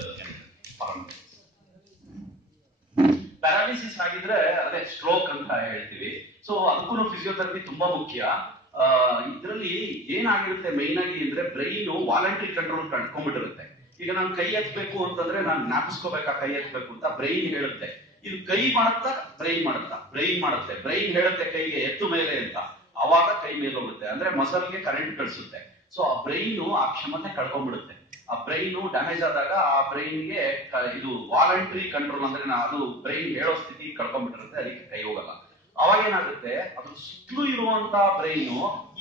ಪ್ಯಾರಾಲಿಸಿಸ್ ಆಗಿದ್ರೆ ಅದೇ ಸ್ಟ್ರೋಕ್ ಅಂತ ಹೇಳ್ತೀವಿ. ಸೊ ಅದಕ್ಕೂ ಫಿಸಿಯೋಥೆರಪಿ ತುಂಬಾ ಮುಖ್ಯ. ಇದರಲ್ಲಿ ಏನಾಗಿರುತ್ತೆ ಮೈನ್ ಆಗಿ ಅಂದ್ರೆ ಬ್ರೈನ್ ವಾಲಂಟ್ರಿ ಕಂಟ್ರೋಲ್ ಕಳ್ಕೊಂಡ್ಬಿಟ್ಟಿರುತ್ತೆ. ಈಗ ನಾನು ಕೈ ಎತ್ತಬೇಕು ಅಂತಂದ್ರೆ ನಾನು ಜ್ಞಾಪಿಸ್ಕೋಬೇಕಾ ಕೈ ಎತ್ತಬೇಕು ಅಂತ, ಬ್ರೈನ್ ಹೇಳುತ್ತೆ. ಇದು ಕೈ ಮಾಡುತ್ತಾ ಬ್ರೈನ್ ಮಾಡುತ್ತಾ? ಬ್ರೈನ್ ಮಾಡುತ್ತೆ. ಬ್ರೈನ್ ಹೇಳುತ್ತೆ ಕೈಗೆ ಎತ್ತು ಮೇಲೆ ಅಂತ, ಅವಾಗ ಕೈ ಮೇಲೆ ಹೋಗುತ್ತೆ, ಅಂದ್ರೆ ಮಸಲ್ಗೆ ಕರೆಂಟ್ ಕಳಿಸುತ್ತೆ. ಸೊ ಆ ಬ್ರೈನ್ ಆ ಕ್ಷಮತೆ ಕಳ್ಕೊಂಡ್ಬಿಡುತ್ತೆ. ಆ ಬ್ರೈನ್ ಡ್ಯಾಮೇಜ್ ಆದಾಗ ಆ ಬ್ರೈನ್ಗೆ ಇದು ವಾಲಂಟ್ರಿ ಕಂಟ್ರೋಲ್ ಅಂದ್ರೆ ಅದು ಬ್ರೈನ್ ಹೇಳೋ ಸ್ಥಿತಿ ಕಳ್ಕೊಂಡ್ಬಿಟ್ಟಿರುತ್ತೆ, ಅದಕ್ಕೆ ಕೈ ಹೋಗಲ್ಲ. ಅವಾಗ ಏನಾಗುತ್ತೆ, ಅದ್ರ ಸುತ್ತಲೂ ಇರುವಂತ ಬ್ರೈನ್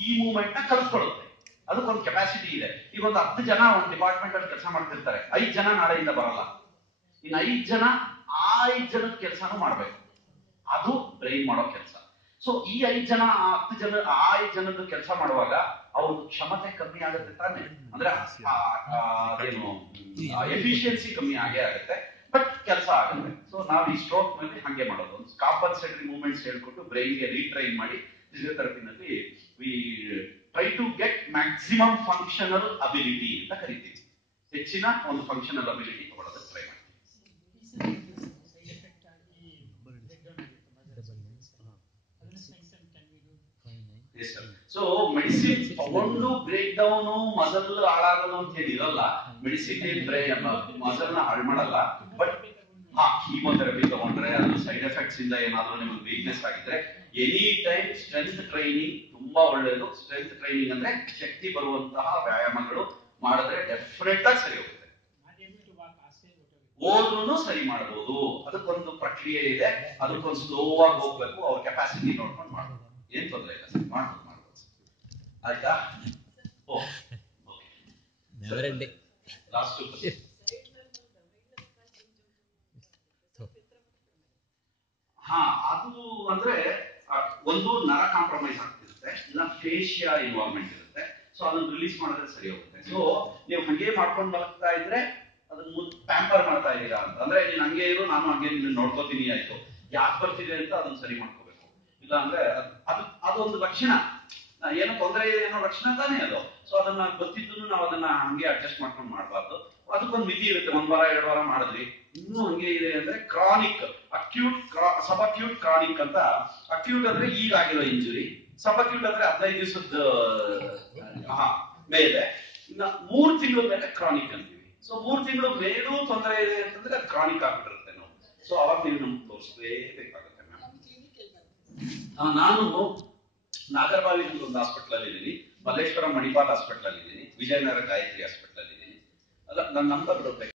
ಈ ಮೂವ್ಮೆಂಟ್ ನ ಕಲ್ತ್ಕೊಳ್ಳುತ್ತೆ. ಅದಕ್ಕೊಂದು ಕೆಪಾಸಿಟಿ ಇದೆ. ಈಗ ಒಂದು 10 ಜನ ಒಂದು ಡಿಪಾರ್ಟ್ಮೆಂಟ್ ಅಲ್ಲಿ ಕೆಲಸ ಮಾಡ್ತಿರ್ತಾರೆ, 5 ಜನ ನಾಳೆಯಿಂದ ಬರಲ್ಲ. ಇನ್ನು 5 ಜನ ಆ 5 ಜನದ ಕೆಲಸನೂ ಮಾಡ್ಬೇಕು, ಅದು ಬ್ರೈನ್ ಮಾಡೋ ಕೆಲಸ. ಸೊ ಈ 5 ಜನ 10 ಜನ ಆ 5 ಜನದ ಕೆಲಸ ಮಾಡುವಾಗ ಅವ್ರ ಕ್ಷಮತೆ ಕಮ್ಮಿ ಆಗುತ್ತೆ ತಾನೆ, ಅಂದ್ರೆ ಎಫಿಷಿಯನ್ಸಿ ಕಮ್ಮಿ ಆಗೇ ಆಗುತ್ತೆ, ಬಟ್ ಕೆಲಸ ಆಗುತ್ತೆ. ಸೊ ನಾವು ಈ ಸ್ಟ್ರೋಕ್ ನಲ್ಲಿ ಹಂಗೆ ಮಾಡೋದು, ಒಂದು ಕಾಂಪನ್ಸೇಟರಿ ಮೂವ್ಮೆಂಟ್ಸ್ ಹೇಳ್ಕೊಟ್ಟು ಬ್ರೈನ್ಗೆ ರೀಟ್ರೈನ್ ಮಾಡಿ ಫಿಸಿಯೋಥೆರಪಿನಲ್ಲಿ we try to get maximum functional ability ಅಂತ ಕರಿತೀವಿ. ಹೆಚ್ಚಿನ ಒಂದು ಫಂಕ್ಷನಲ್ ಅಬಿಲಿಟಿ ತಗೊಳ್ಳೋದಕ್ಕೆ ಟ್ರೈ ಮಾಡ್ತೀವಿ. ಸೊ ಮೆಡಿಸಿನ್ ತಗೊಂಡು ಬ್ರೇಕ್ ಡೌನ್ ಮಸಲ್ ಹಾಳಾಗೋದು ಅಂತ ಹೇಳಿ ಇರಲ್ಲ. ಮೆಡಿಸಿನ್ ಮಸಲ್ ನ ಹಾಳು ಮಾಡಲ್ಲ, ಬಟ್ ಕೀಮೋಥೆರಪಿ ತಗೊಂಡ್ರೆ ಅದು ಸೈಡ್ ಎಫೆಕ್ಟ್ಸ್ ಇಂದ ಏನಾದ್ರೂ ನಿಮ್ಗೆ ವೀಕ್ನೆಸ್ ಆಗಿದ್ರೆ ಎನಿ ಟೈಮ್ ಸ್ಟ್ರೆಂತ್ ಟ್ರೈನಿಂಗ್ ತುಂಬಾ ಒಳ್ಳೆಯದು. ಸ್ಟ್ರೆಂತ್ ಟ್ರೈನಿಂಗ್ ಅಂದ್ರೆ ಶಕ್ತಿ ಬರುವಂತಹ ವ್ಯಾಯಾಮಗಳು ಮಾಡಿದ್ರೆ ಡೆಫಿನೆಟ್ ಆಗಿ ಸರಿ ಹೋಗುತ್ತೆ. ಹೋದ್ರೂ ಸರಿ ಮಾಡಬಹುದು, ಅದಕ್ಕೊಂದು ಪ್ರಕ್ರಿಯೆ ಇದೆ, ಅದಕ್ಕೊಂದು ಸ್ಲೋ ಆಗಿ ಹೋಗ್ಬೇಕು, ಅವ್ರ ಕೆಪಾಸಿಟಿ ನೋಡ್ಕೊಂಡು ಮಾಡ್ಬೋದು, ಏನ್ ತೊಂದರೆ ಇಲ್ಲ ಸರ್, ಮಾಡ್ಬೋದು. ಆಯ್ತಾ? ಲಾಸ್ಟ್ ಅದು ಅಂದ್ರೆ ಒಂದು ನರ ಕಾಂಪ್ರಮೈಸ್ ಆಗ್ತಿರುತ್ತೆ, ಇಲ್ಲ ಫೇಶಿಯಾ ಇನ್ವಾಲ್ವ್ಮೆಂಟ್ ಇರುತ್ತೆ. ಸೊ ಅದನ್ನ ರಿಲೀಸ್ ಮಾಡಿದ್ರೆ ಸರಿ ಹೋಗುತ್ತೆ. ಸೊ ನೀವು ಹಂಗೆ ಮಾಡ್ಕೊಂಡು ಬರ್ತಾ ಇದ್ರೆ ಅದನ್ನ ಪ್ಯಾಂಪರ್ ಮಾಡ್ತಾ ಇದ್ದೀರಾ ಅಂತ ಅಂದ್ರೆ, ನೀನ್ ಹಂಗೆ ಇರು, ನಾನು ಹಂಗೆ ನಿನ್ನ ನೋಡ್ಕೋತೀನಿ, ಆಯ್ತು, ಯಾಕೆ ಬರ್ತಿದೆ ಅಂತ ಅದನ್ನ ಸರಿ ಮಾಡ್ಕೋಬೇಕು. ಇಲ್ಲ ಅಂದ್ರೆ ಅದೊಂದು ಲಕ್ಷಣ, ಏನೋ ತೊಂದರೆ ಇದೆ ಏನೋ ಲಕ್ಷಣ ತಾನೇ ಅದು. ಸೊ ಅದನ್ನ ಗೊತ್ತಿದ್ದು ನಾವು ಅದನ್ನ ಹಂಗೆ ಅಡ್ಜಸ್ಟ್ ಮಾಡ್ಕೊಂಡು ಮಾಡಬಾರ್ದು. ಅದಕ್ಕೊಂದು ಮಿತಿ ಇರುತ್ತೆ. 1 ವಾರ 2 ವಾರ ಮಾಡಿದ್ವಿ, ಇನ್ನೂ ಹಂಗೆ ಇದೆ ಅಂದ್ರೆ ಕ್ರಾನಿಕ್, ಅಕ್ಯೂಟ್, ಸಬ್ ಅಕ್ಯೂಟ್, ಕ್ರಾನಿಕ್ ಅಂತ. ಅಕ್ಯೂಟ್ ಅಂದ್ರೆ ಈಗ ಆಗಿರೋ ಇಂಜುರಿ, ಸಬ್ ಅಕ್ಯೂಟ್ ಅಂದ್ರೆ 15 ದಿವಸದ ಮೇಲೆ, ಇನ್ನ 3 ತಿಂಗಳ ಮೇಲೆ ಕ್ರಾನಿಕ್ ಅಂತೀವಿ. ಸೊ 3 ತಿಂಗಳು ಮೇಲೂ ತೊಂದರೆ ಇದೆ ಅಂತಂದ್ರೆ ಅದು ಕ್ರಾನಿಕ್ ಆಗ್ಬಿಟ್ಟಿರುತ್ತೆ ನಾವು. ಸೊ ಅವಾಗ ನೀವು ನಮ್ಗೆ ತೋರಿಸಲೇಬೇಕಾಗುತ್ತೆ. ನಾನು ನಾಗರಬಾವಿನಲ್ಲಿ ಒಂದು ಹಾಸ್ಪಿಟಲ್ ಅಲ್ಲಿ ಇದ್ದೀನಿ, ಮಲ್ಲೇಶ್ವರ ಮಣಿಪಾಲ್ ಹಾಸ್ಪಿಟಲ್ ಅಲ್ಲಿ ಇದ್ದೀನಿ, ವಿಜಯನಗರ ಗಾಯತ್ರಿ ಹಾಸ್ಪಿಟಲ್ ಅಲ್ಲಿ ಇದ್ದೀನಿ. ಅಲ್ಲ, ನನ್ನ ನಂಬರ್